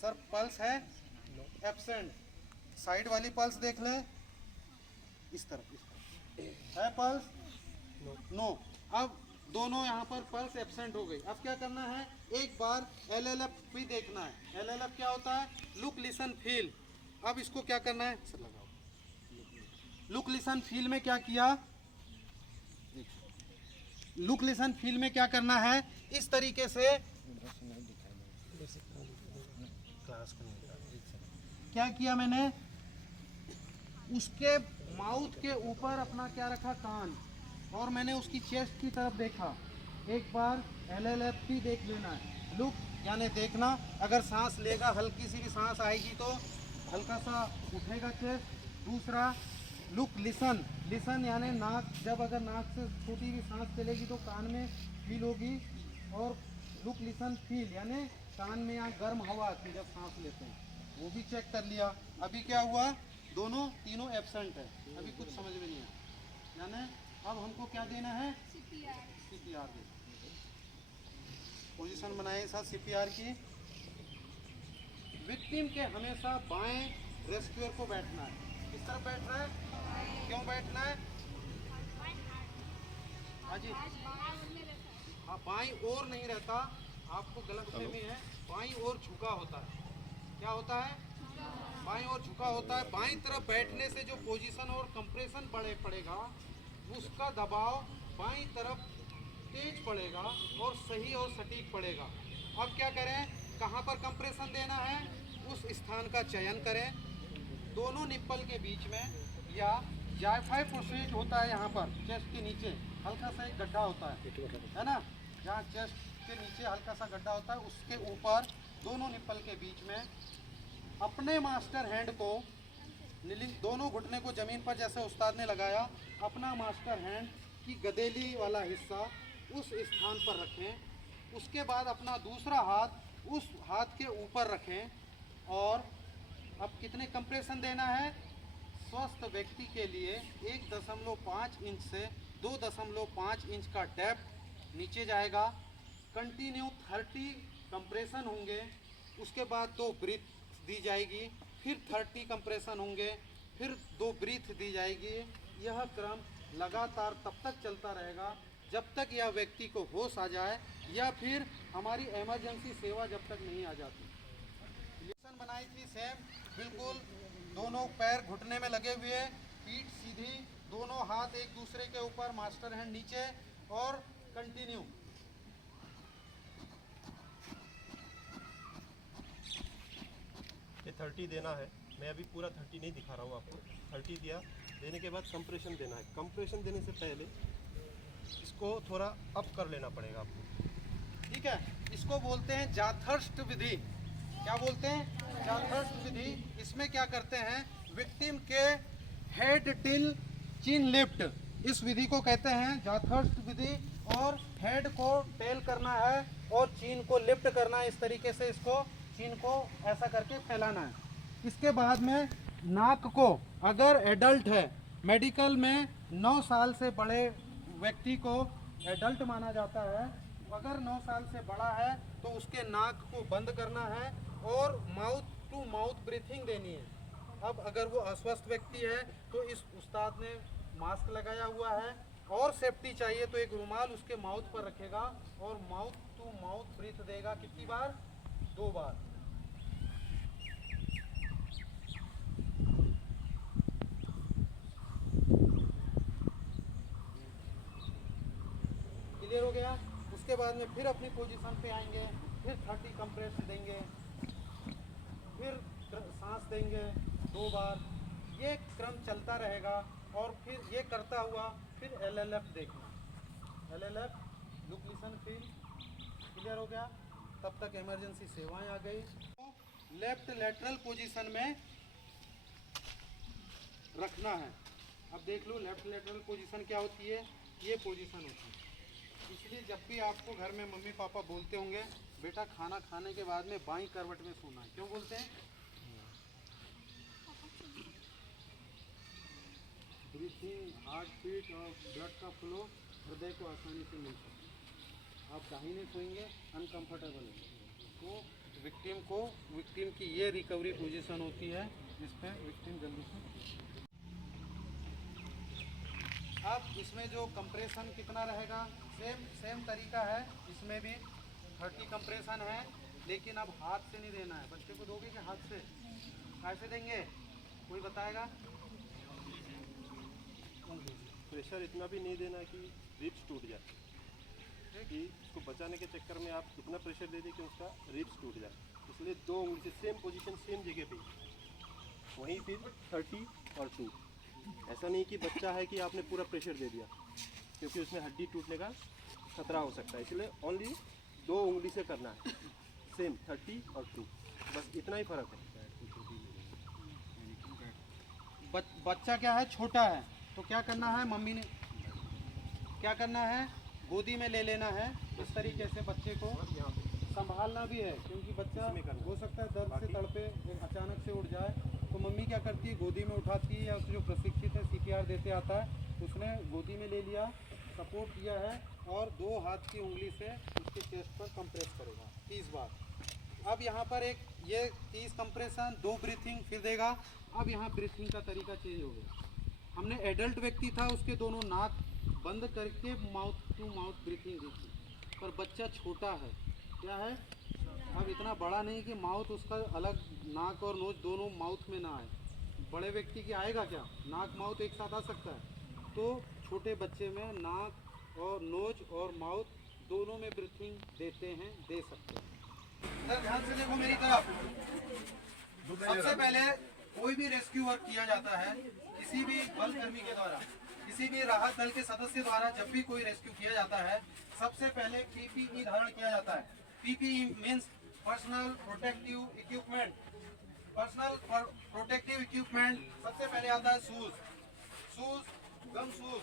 सर पल्स है एब्सेंट। साइड वाली पल्स देख लें, इस तरफ है पल्स? नो। अब दोनों यहाँ पर पल्स एब्सेंट हो गई। अब क्या करना है? एक बार LLF भी देखना है। LLF क्या होता है? Look listen feel. अब इसको क्या करना है? सर लगाओ। लुक लिसन फील में क्या किया? लुक लिसन फील में क्या करना है? इस तरीके से क्या किया मैंने? उसके माउथ के ऊपर अपना क्या रखा? कान। और मैंने उसकी चेस्ट की तरफ देखा। एक बार LLF भी देख लेना है। लुक यानी देखना, अगर सांस लेगा, हल्की सी भी सांस आएगी तो हल्का सा उठेगा चेस्ट। दूसरा लुक लिसन। लिसन यानी नाक, जब अगर नाक से छोटी भी सांस चलेगी तो कान में फील होगी। और लुक लिसन फील यानी कान में यहाँ गर्म हवा आती है जब सांस लेते हैं, वो भी चेक कर लिया। अभी क्या हुआ? दोनों तीनों एब्सेंट है। अभी कुछ समझ में नहीं आया। यानी अब हमको क्या देना है? CPR दे। पोजीशन बनाए साथ CPR की। विक्टिम के हमेशा बाएं रेस्क्यूअर को बैठना है। किस तरफ बैठ रहा है? क्यों बैठना है? हाँ जी हाँ, बाईं ओर नहीं रहता, आपको गलतफहमी है। बाईं ओर झुका होता है। क्या होता है? बाईं ओर झुका होता है। बाईं तरफ बैठने से जो पोजीशन और कंप्रेशन पड़ेगा, उसका दबाव बाईं तरफ तेज पड़ेगा और सही और सटीक पड़ेगा। अब क्या करें? कहाँ पर कंप्रेशन देना है? उस स्थान का चयन करें। दोनों निप्पल के बीच में, या जायफाई प्रोसेज होता है यहाँ पर चेस्ट के नीचे हल्का सा एक गड्ढा होता है ना, जहाँ चेस्ट के नीचे हल्का सा गड्ढा होता है, उसके ऊपर दोनों निप्पल के बीच में अपने मास्टर हैंड को, दोनों घुटने को ज़मीन पर जैसे उस्ताद ने लगाया, अपना मास्टर हैंड की गदेली वाला हिस्सा उस स्थान पर रखें। उसके बाद अपना दूसरा हाथ उस हाथ के ऊपर रखें। और अब कितने कंप्रेशन देना है? स्वस्थ व्यक्ति के लिए 1.5 इंच से 2.5 इंच का डेप्थ नीचे जाएगा। कंटिन्यू 30 कंप्रेशन होंगे। उसके बाद 2 ब्रीथ दी जाएगी, फिर 30 कंप्रेशन होंगे, फिर 2 ब्रीथ दी जाएगी। यह क्रम लगातार तब तक चलता रहेगा जब तक यह व्यक्ति को होश आ जाए या फिर हमारी इमरजेंसी सेवा जब तक नहीं आ जाती। पोजीशन बनाई थी सेम बिल्कुल, दोनों पैर घुटने में लगे हुए, पीठ सीधी, दोनों हाथ एक दूसरे के ऊपर, मास्टर हैंड नीचे और कंटिन्यू। ये 30 देना है, मैं अभी पूरा 30 नहीं दिखा रहा हूँ आपको। 30 दिया, देने के बाद कंप्रेशन देना है। कंप्रेशन देने से पहले इसको थोड़ा अप कर लेना पड़ेगा आपको, ठीक है। इसको बोलते हैं जाथर्स्ट विधि। क्या बोलते हैं? जाथर्स्ट विधि। इसमें क्या करते हैं, विक्टिम के हेड टिल चिन लिफ्ट, इस विधि को कहते हैं जाथर्स्ट विधि। और हेड को टेल करना है और चीन को लिफ्ट करना है, इस तरीके से इसको चीन को ऐसा करके फैलाना है। इसके बाद में नाक को, अगर एडल्ट है, मेडिकल में 9 साल से बड़े व्यक्ति को एडल्ट माना जाता है, अगर 9 साल से बड़ा है तो उसके नाक को बंद करना है और माउथ टू माउथ ब्रीथिंग देनी है। अब अगर वो अस्वस्थ व्यक्ति है तो इस उस्ताद ने मास्क लगाया हुआ है और सेफ्टी चाहिए तो एक रुमाल उसके माउथ पर रखेगा और माउथ टू माउथ ब्रीथ देगा। कितनी बार? 2 बार। क्लियर हो गया? उसके बाद में फिर अपनी पोजीशन पे आएंगे, फिर 30 कंप्रेस देंगे, फिर सांस देंगे 2 बार। ये क्रम चलता रहेगा और फिर ये करता हुआ फिर LLF देखना। LLF, look listen feel. Clear हो गया? तब तक इमरजेंसी सेवाएं आ गई। लेफ्ट लेटरल पोजीशन में रखना है। अब देख लो लेफ्ट लेटरल पोजीशन क्या होती है। ये पोजीशन होती है। इसलिए जब भी आपको घर में मम्मी पापा बोलते होंगे बेटा खाना खाने के बाद में बाईं करवट में सोना है, क्यों बोलते हैं? ब्रीथिंग, हार्ट बीट और ब्लड का फ्लो हृदय को आसानी से मिल सकता है। आप दाहिने सोएंगे अनकंफर्टेबल है तो विक्टिम की ये रिकवरी पोजीशन होती है, जिस पे विक्टिम जल्दी से। अब इसमें जो कंप्रेशन कितना रहेगा, सेम तरीका है। इसमें भी 30 कंप्रेशन है, लेकिन अब हाथ से नहीं देना है। बच्चे को दोगे कि हाथ से? कैसे देंगे, कोई बताएगा? प्रेशर इतना भी नहीं देना कि रिब्स टूट जाए, कि उसको बचाने के चक्कर में आप इतना प्रेशर दे दें कि उसका रिब्स टूट जाए। इसलिए 2 उंगली से सेम पोजीशन, सेम जगह पे, वहीं फिर 30 और 2। ऐसा नहीं कि बच्चा है कि आपने पूरा प्रेशर दे दिया, क्योंकि उसमें हड्डी टूटने का खतरा हो सकता है। इसलिए ओनली 2 उंगली से करना है, सेम 30 और 2, बस इतना ही फर्क है। बच्चा क्या है, छोटा है, तो क्या करना है, मम्मी ने क्या करना है, गोदी में ले लेना है। इस तरीके से बच्चे को संभालना भी है, क्योंकि बच्चा हो सकता है दर्द से तड़पे अचानक से उठ जाए, तो मम्मी क्या करती है, गोदी में उठाती है, या उसको जो प्रशिक्षित है CPR देते आता है, उसने गोदी में ले लिया, सपोर्ट दिया है और 2 हाथ की उंगली से उसके चेस्ट पर कंप्रेस करेगा 30 बार। अब यहाँ पर एक ये 30 कंप्रेशन, 2 ब्रीथिंग फिर देगा। अब यहाँ ब्रीथिंग का तरीका चेंज हो गया। हमने एडल्ट व्यक्ति था, उसके दोनों नाक बंद करके माउथ टू माउथ ब्रीथिंग दी थी, पर बच्चा छोटा है, क्या है, अब इतना बड़ा नहीं कि माउथ उसका अलग, नाक और नोज दोनों माउथ में ना आए। बड़े व्यक्ति की आएगा क्या, नाक माउथ एक साथ आ सकता है, तो छोटे बच्चे में नाक और नोज और माउथ दोनों में ब्रीथिंग देते हैं, दे सकते हैं। सर ध्यान से देखो मेरी तरफ। सबसे पहले कोई भी रेस्क्यू वर्क किया जाता है, किसी भी बल कर्मी के द्वारा, किसी भी राहत दल के सदस्य द्वारा, जब भी कोई रेस्क्यू किया जाता है, सबसे पहले PPE धारण किया जाता है। PPE means personal protective equipment. Personal protective equipment सबसे पहले आता है शूज, गम शूज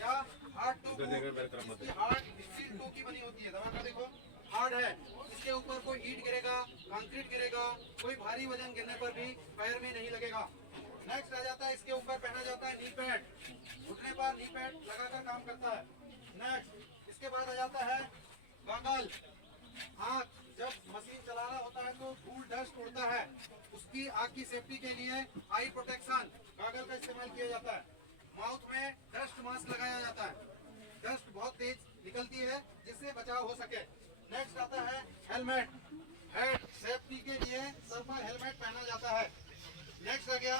या hard toe boot. Hard steel toe की बनी होती है, दबा कर देखो, हार्ड है। इसके ऊपर कोई ईंट गिरेगा, कंक्रीट गिरेगा, कोई भारी वजन गिरने पर भी पैर में नहीं लगेगा। नेक्स्ट आ जाता है, इसके ऊपर पहना जाता है नी पैड, घुटने पर नी पैड लगाकर काम करता है। नेक्स्ट इसके बाद आ जाता है गॉगल। आँख, जब मशीन चलाना होता है तो धूल डस्ट उड़ता है, उसकी आँख की सेफ्टी के लिए आई प्रोटेक्शन गॉगल का इस्तेमाल किया जाता है। माउथ में डस्ट मास्क लगाया जाता है। डस्ट बहुत तेज निकलती है जिससे बचाव हो सके। नेक्स्ट आता है हेलमेट। हेड सेफ्टी के लिए सर पर हेलमेट पहना जाता है। नेक्स्ट आ गया,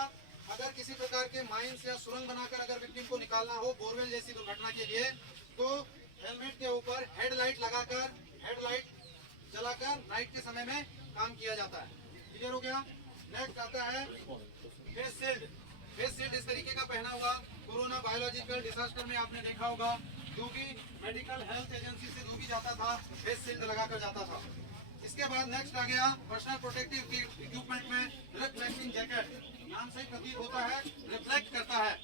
अगर किसी प्रकार के माइंस या सुरंग बनाकर अगर विक्टिम को निकालना हो बोरवेल जैसी दुर्घटना के लिए, तो हेलमेट के ऊपर हेडलाइट लगाकर, हेडलाइट जलाकर नाइट के समय में काम किया जाता है। क्लियर हो गया। नेक्स्ट आता है फेस शील्ड। फेस शील्ड इस तरीके का पहना हुआ कोरोना बायोलॉजिकल डिजास्टर में आपने देखा होगा, जो भी मेडिकल हेल्थ एजेंसी से जो भी जाता था फेस शील्ड लगाकर जाता था। इसके बाद नेक्स्ट आ गया पर्सनल प्रोटेक्टिव इक्विपमेंट में रिफ्लेक्टिंग जैकेट। नाम से प्रतीत होता है रिफ्लेक्ट करता है।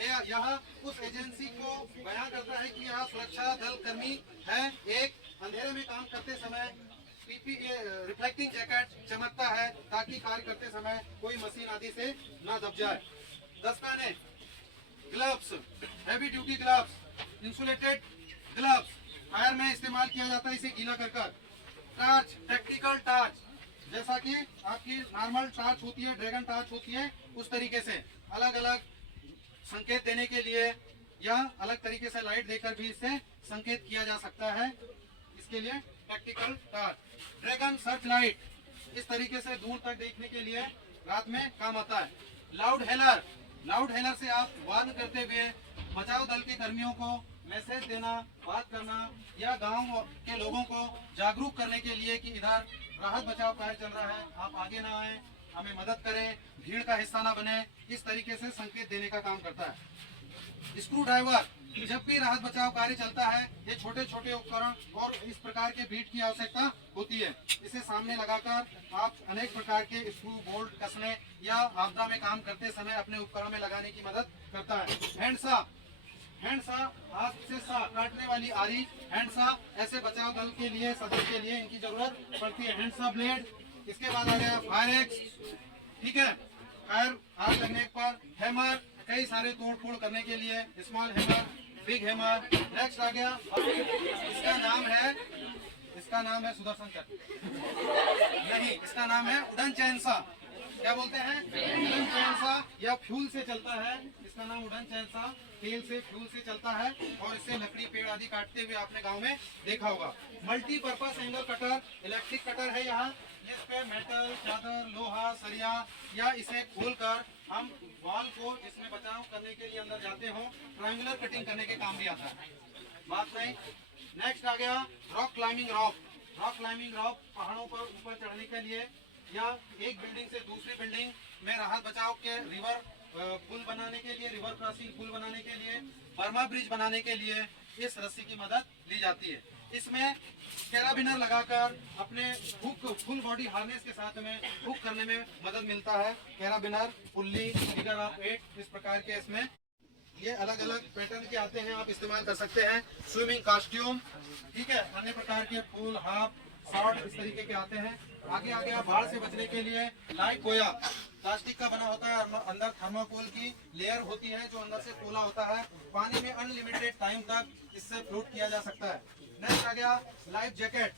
यह उस एजेंसी को बयां करता है कि यह सुरक्षा दल कर्मी है। एक अंधेरे में काम करते समय रिफ्लेक्टिंग जैकेट चमकता है ताकि कार्य करते समय कोई मशीन आदि से ना दब जाए। दस्ताने, gloves, heavy duty gloves, insulated gloves fire में इस्तेमाल किया जाता है इसे गीला कर कर। टार्च, टैक्टिकल टार्च, जैसा कि आपकी नॉर्मल टार्च होती है, ड्रैगन टार्च होती है, उस तरीके से अलग अलग संकेत देने के लिए या अलग तरीके से लाइट देकर भी इससे संकेत किया जा सकता है। इसके लिए tactical torch. Dragon search light, इस तरीके से दूर तक देखने के लिए रात में काम आता है। लाउड हेलर, लाउड हेलर से आप वार्न करते हुए बचाव दल के कर्मियों को मैसेज देना, बात करना या गांव के लोगों को जागरूक करने के लिए कि इधर राहत बचाव कार्य चल रहा है, आप आगे ना आए, हमें मदद करें, भीड़ का हिस्सा ना बने, इस तरीके से संकेत देने का काम करता है। स्क्रू ड्राइवर, जब भी राहत बचाव कार्य चलता है ये छोटे छोटे उपकरण और इस प्रकार के बीट की आवश्यकता होती है। इसे सामने लगाकर आप अनेक प्रकार के स्क्रू बोल्ट कसने या आपदा में काम करते समय अपने उपकरण में लगाने की मदद करता है। हैंडसा, हैंडसा हाथ से सा काटने वाली आरी, हैंडसा ऐसे बचाव दल के लिए, सदस्य के लिए इनकी जरूरत पड़ती है। हैंडसा ब्लेड। इसके बाद आ गया फायर एक्स, ठीक है, फायर आग लगने पर हैमर, कई सारे तोड़ फोड़ करने के लिए small hammer, big hammer. Next आ गया, इसका नाम है सुदर्शन चक्र नहीं, इसका नाम है उड़न चैनसा। क्या बोलते हैं? उड़न चैनसा, या फ्यूल से चलता है, इसका नाम उड़न चैनसा, तेल से फ्यूल से चलता है और इससे लकड़ी पेड़ आदि काटते हुए आपने गांव में देखा होगा। Multipurpose angle cutter, electric cutter है यहाँ, जिस पे मेटल, चादर, लोहा, सरिया या इसे खोलकर हम वॉल को जिसमें बचाव करने के लिए अंदर जाते हो ट्रायंगुलर कटिंग करने के काम भी आता है। बात नहीं। नेक्स्ट आ गया rock climbing rock. Rock climbing rock पहाड़ों पर ऊपर चढ़ने के लिए या एक बिल्डिंग से दूसरी बिल्डिंग में राहत बचाव के रिवर पुल बनाने के लिए, रिवर क्रॉसिंग पुल बनाने के लिए, बर्मा ब्रिज बनाने के लिए इस रस्सी की मदद ली जाती है। इसमें कैराबिनर लगाकर अपने हुक, फुल बॉडी हार्नेस के साथ में हुक करने में मदद मिलता है। कैराबिनर, पुल्ली, फिगर ऑफ 8, इस प्रकार के इसमें ये अलग अलग पैटर्न के आते हैं, आप इस्तेमाल कर सकते हैं। स्विमिंग कॉस्ट्यूम, ठीक है, अन्य प्रकार के फुल, हाफ, शॉर्ट, इस तरीके के आते हैं। आगे आ गया बाढ़ से बचने के लिए लाइफ बोया, प्लास्टिक का बना होता है, अंदर थर्माकोल की लेयर होती है जो अंदर से कोला होता है, पानी में अनलिमिटेड टाइम तक इससे फ्लोट किया जा सकता है। नेक्स्ट आ गया लाइफ जैकेट।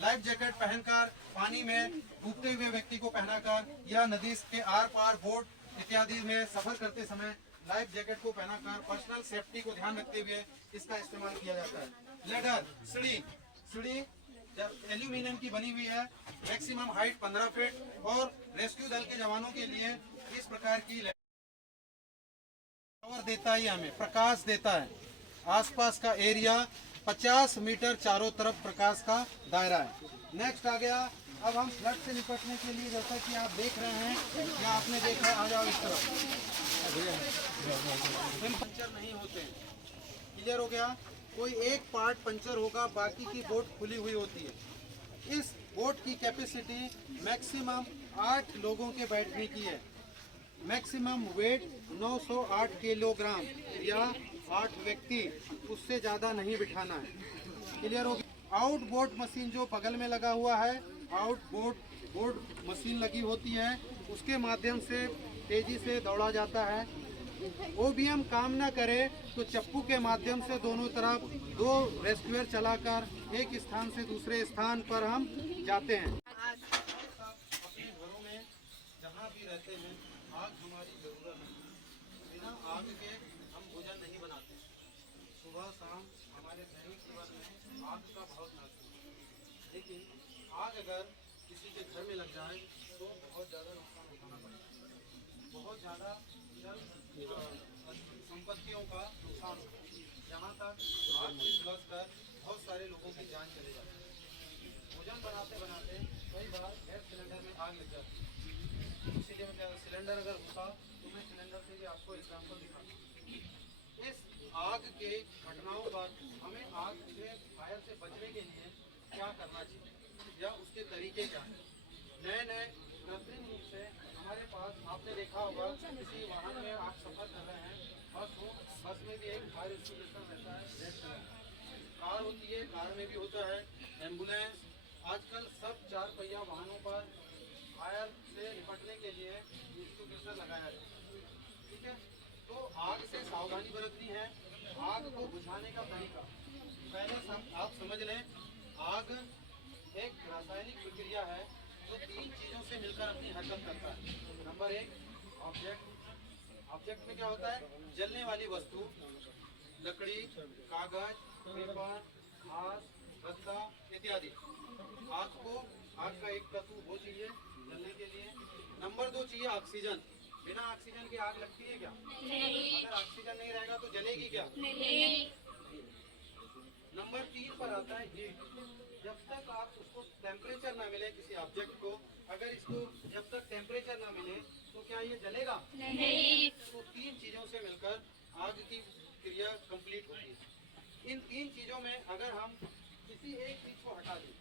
लाइफ जैकेट पहनकर पानी में डूबते हुए व्यक्ति को पहनाकर या नदी के आर पार बोट इत्यादि में सफर करते समय लाइफ जैकेट को पहनाकर पर्सनल सेफ्टी को ध्यान रखते हुए इसका इस्तेमाल किया जाता है। लेडर, सीढ़ी, सीढ़ी एल्यूमिनियम की बनी हुई है, मैक्सिमम हाइट 15 फीट और रेस्क्यू दल के जवानों के लिए इस प्रकार की पावर देता है, हमें प्रकाश देता है। आसपास का एरिया 50 मीटर चारों तरफ प्रकाश का दायरा है। नेक्स्ट आ गया, अब हम फ्लड से निपटने के लिए, जैसा कि आप देख रहे हैं या आपने देखा, आ जाओ इस तरफ, पंचर नहीं होते हैं। क्लियर हो गया? कोई एक पार्ट पंचर होगा, बाकी की बोट खुली हुई होती है। इस बोट की कैपेसिटी मैक्सिमम 8 लोगों के बैठने की है। मैक्सिमम वेट 908 किलोग्राम या 8 व्यक्ति, उससे ज़्यादा नहीं बिठाना है। क्लियर हो गया? आउट बोट मशीन जो बगल में लगा हुआ है, आउट बोट मशीन लगी होती है, उसके माध्यम से तेजी से दौड़ा जाता है। ओबीएम काम न करे तो चप्पू के माध्यम से दोनों तरफ 2 रेस्क्यूअर चलाकर एक स्थान से दूसरे स्थान पर हम जाते हैं। अपने घरों में जहाँ भी रहते हैं, आग हमारी जरूरत है। बिना आग के हम भोजन नहीं बनाते। सुबह शाम हमारे दैनिक जीवन में आग का बहुत महत्व है, लेकिन आग अगर किसी के घर में लग जाए तो बहुत ज़्यादा नुकसान उठाना पड़ता है, बहुत ज़्यादा संपत्तियों का नुकसान होता है। यहाँ तक आग से झुलस कर बहुत सारे लोगों की जान चले जाती है। भोजन बनाते बनाते कई बार गैस सिलेंडर में आग लग जाती है। इसीलिए सिलेंडर अगर घुसा तो मैं सिलेंडर से भी आपको एग्जाम्पल दिखाता हूँ। इस आग के घटनाओं पर हमें आग से फायर से बचने के लिए क्या करना चाहिए या उसके तरीके क्या हैं। नए नए कृत्रिम रूप से हमारे पास आपने देखा होगा किसी वाहन में आप सफर कर रहे हैं, बस हो, बस में भी एक फायर एक्सटिंग्विशर रहता है, रेड कलर का। कार होती है, कार में भी होता है, एम्बुलेंस, आजकल सब 4 पहिया वाहनों पर फायर से निपटने के लिए एक्सटिंग्विशर लगाया जाता है। ठीक है, तो आग से सावधानी बरतनी है। आग को बुझाने का तरीका पहले आप समझ लें। आग एक रासायनिक प्रक्रिया है जो 3 चीज़ों से मिलकर अपनी हरकत करता है। Number 1 object. ऑब्जेक्ट में क्या होता है? जलने वाली वस्तु, लकड़ी, कागज, पेपर, घास, गद्दा इत्यादि। आग का एक तत्व वो चाहिए जलने के लिए। नंबर 2 चाहिए ऑक्सीजन। बिना ऑक्सीजन के आग लगती है क्या? नहीं। अगर ऑक्सीजन नहीं रहेगा तो जलेगी क्या? नहीं। नंबर 3 पर आता है हीट। जब तक आप उसको टेम्परेचर ना मिले किसी ऑब्जेक्ट को, अगर इसको जब तक टेम्परेचर ना मिले तो क्या ये जलेगा? नहीं। तो 3 चीजों से मिलकर आग की क्रिया कंप्लीट होती है। इन 3 चीजों में अगर हम किसी एक चीज को हटा दें,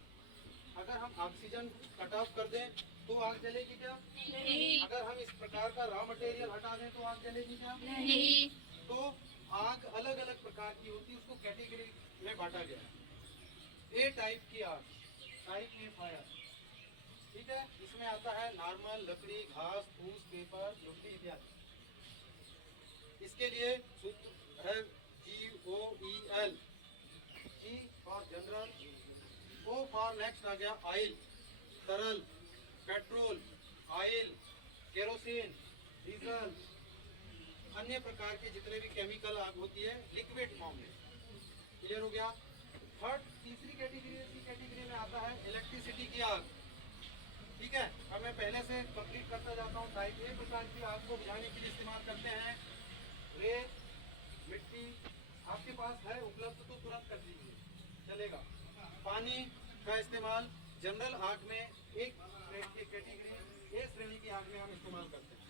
अगर हम ऑक्सीजन कट ऑफ कर दें तो आग जलेगी क्या? नहीं। अगर हम इस प्रकार का रॉ मटेरियल हटा दें तो आग जलेगी क्या? नहीं। तो आग अलग अलग प्रकार की होती है, उसको कैटेगरी में बांटा गया है। ए टाइप की आग, टाइप ए फायर, ठीक है। इसमें आता है नॉर्मल लकड़ी, घास, फूस, पेपर, लुगदी इत्यादि। इसके लिए सूत्र है GOEL। G for general, O for next आ गया ऑयल, तरल, पेट्रोल, ऑयल, केरोसिन, डीजल, अन्य प्रकार के जितने भी केमिकल आग होती है लिक्विड फॉर्म में। क्लियर हो गया? तीसरी कैटेगरी में आता है इलेक्ट्रिसिटी की आग। ठीक है, अब मैं पहले से कंप्लीट करता जाता हूँ। टाइप ए प्रकार की आग को बुझाने के लिए इस्तेमाल करते हैं रेत, मिट्टी, आपके पास है उपलब्ध तो तुरंत कर दीजिए, चलेगा। पानी का इस्तेमाल जनरल आग में एक कैटेगरी, ए श्रेणी की आग में हम इस्तेमाल करते हैं।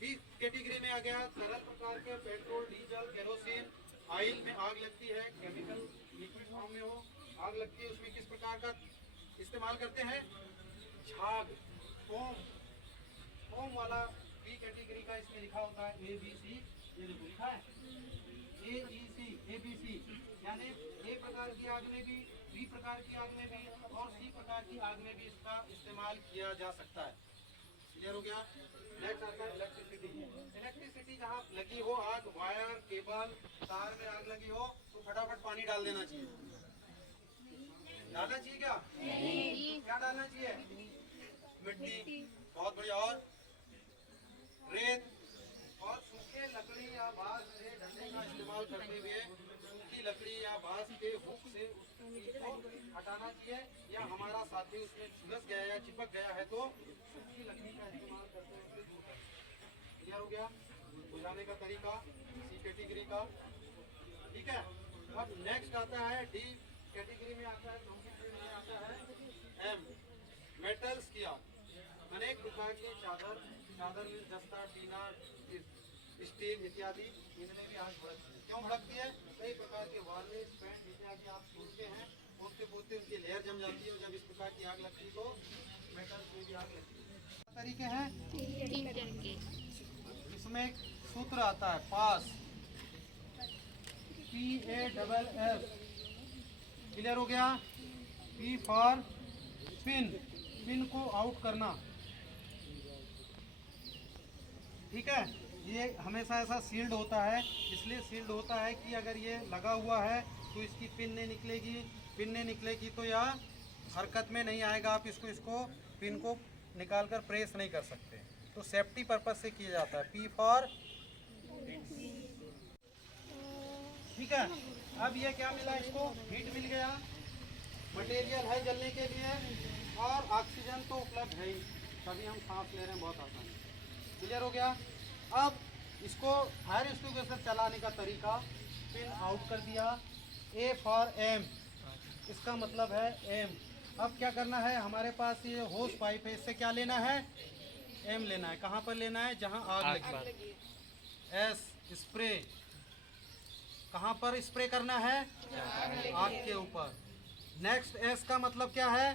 बी कैटेगरी में आ गया तरल प्रकार के पेट्रोल, डीजल, केरोसिन, ऑयल में आग लगती है, केमिकल लिक्विड फॉर्म में हो आग लगती है। उसमें किस प्रकार का इस्तेमाल करते हैं? झाग, फोम वाला बी कैटेगरी का इसमें लिखा होता है ABC, ये देखो लिखा है AEC, ABC, यानी ए प्रकार की आग में भी, बी प्रकार की आग में भी और सी प्रकार की आग में भी इसका इस्तेमाल किया जा सकता है। क्लियर हो गया? नेक्स्ट आता है इलेक्ट्रिसिटी। इलेक्ट्रिसिटी जहाँ लगी हो आग, वायर, केबल, तार में आग लगी हो तो फटाफट पानी डाल देना चाहिए। डालना चाहिए क्या? नहीं। क्या डालना चाहिए? मिट्टी, बहुत बढ़िया। और रेत और सूखे लकड़ी या बांस से डंडे का इस्तेमाल करते हुए सूखी लकड़ी या बांस के हुक से उसको हटाना चाहिए, या हमारा साथी उसमें झुलस गया या चिपक गया है तो सूखी लकड़ी का इस्तेमाल करते हुए दूर करें। क्लियर हो गया? बुझाने का तरीका सी कैटेगरी का। ठीक है, अब नेक्स्ट आता है डी कैटेगरी में आता है, में आता है एम, मेटल्स की आग। अनेक प्रकार के चादर में दस्ता, टीना, स्टील इत्यादि, इनमें भी आग भड़कती है। क्यों भड़कती है? कई प्रकार के वार्निश, पेंट इत्यादि आप पोतते हैं, पोतते उनकी लेयर जम जाती है, और जब इस प्रकार की आग लगती है तो मेटल्स में भी आग लगती है। तरीके हैं, इसमें एक सूत्र आता है पास, PASS। क्लियर हो गया? P फॉर पिन, पिन को आउट करना। ठीक है, ये हमेशा ऐसा सील्ड होता है, इसलिए सील्ड होता है कि अगर ये लगा हुआ है तो इसकी पिन नहीं निकलेगी तो यह हरकत में नहीं आएगा। आप इसको पिन को निकाल कर प्रेस नहीं कर सकते, तो सेफ्टी पर्पज से किया जाता है। P फॉर ठीक है, अब ये क्या मिला इसको, हीट मिल गया, मटेरियल है जलने के लिए और ऑक्सीजन तो उपलब्ध है ही, तभी हम सांस ले रहे हैं बहुत आसानी। क्लियर हो गया। अब इसको फायर एक्सटिंग्विशर चलाने का तरीका पिन आउट कर दिया। ए फॉर एम, इसका मतलब है एम। अब क्या करना है, हमारे पास ये होस पाइप है, इससे क्या लेना है, एम लेना है। कहाँ पर लेना है, जहाँ आग लगी। एस स्प्रे, कहाँ पर स्प्रे करना है, आग के ऊपर। नेक्स्ट एस का मतलब क्या है,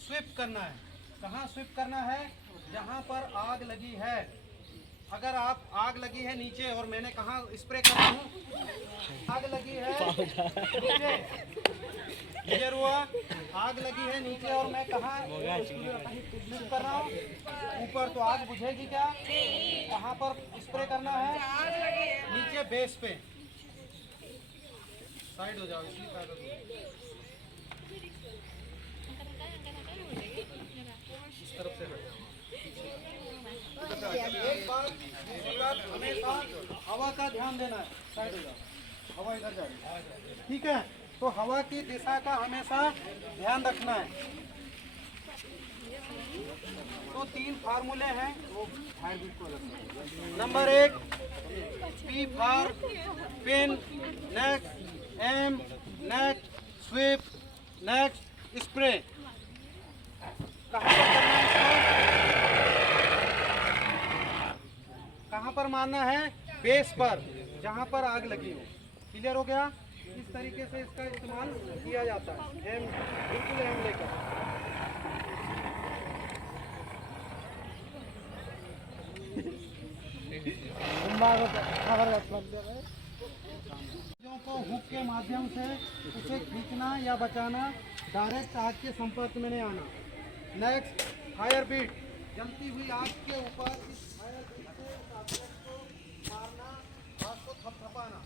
स्विप करना है। कहाँ स्विप करना है, जहाँ पर आग लगी है। अगर आप आग लगी है नीचे और मैंने कहाँ स्प्रे कर रहा हूँ, आग लगी है नीचे, क्लियर हुआ, आग लगी है नीचे और मैं कहाँ स्प्रे कर रहा हूँ, ऊपर, तो आग बुझेगी क्या, कहाँ पर स्प्रे करना है, नीचे बेस पे। साइड हो जाओ, इसलिए कागज इस तरफ से हट जाओ। एक बात, दूसरी बात, हमेशा हवा का ध्यान देना है। साइड हो जाओ, हवा इधर जा रही है, ठीक है। तो हवा की दिशा का हमेशा ध्यान रखना है। तो 3 फार्मूले हैं, वो number 1 P for pin, next aim, next sweep, next spray. कहाँ पर करना है इसको, कहाँ पर मारना है, बेस पर, जहाँ पर आग लगी हो। क्लियर हो गया। इस तरीके से इसका इस्तेमाल किया जाता है। एम, बिल्कुल एम लेकर। चीज़ों को हुक के माध्यम से उसे खींचना या बचाना, डायरेक्ट आग के संपर्क में नहीं आना। नेक्स्ट फायर बीट, जलती हुई आग के ऊपर इस फायर बीट से ऑब्जेक्ट को मारना, आग को थपथपाना।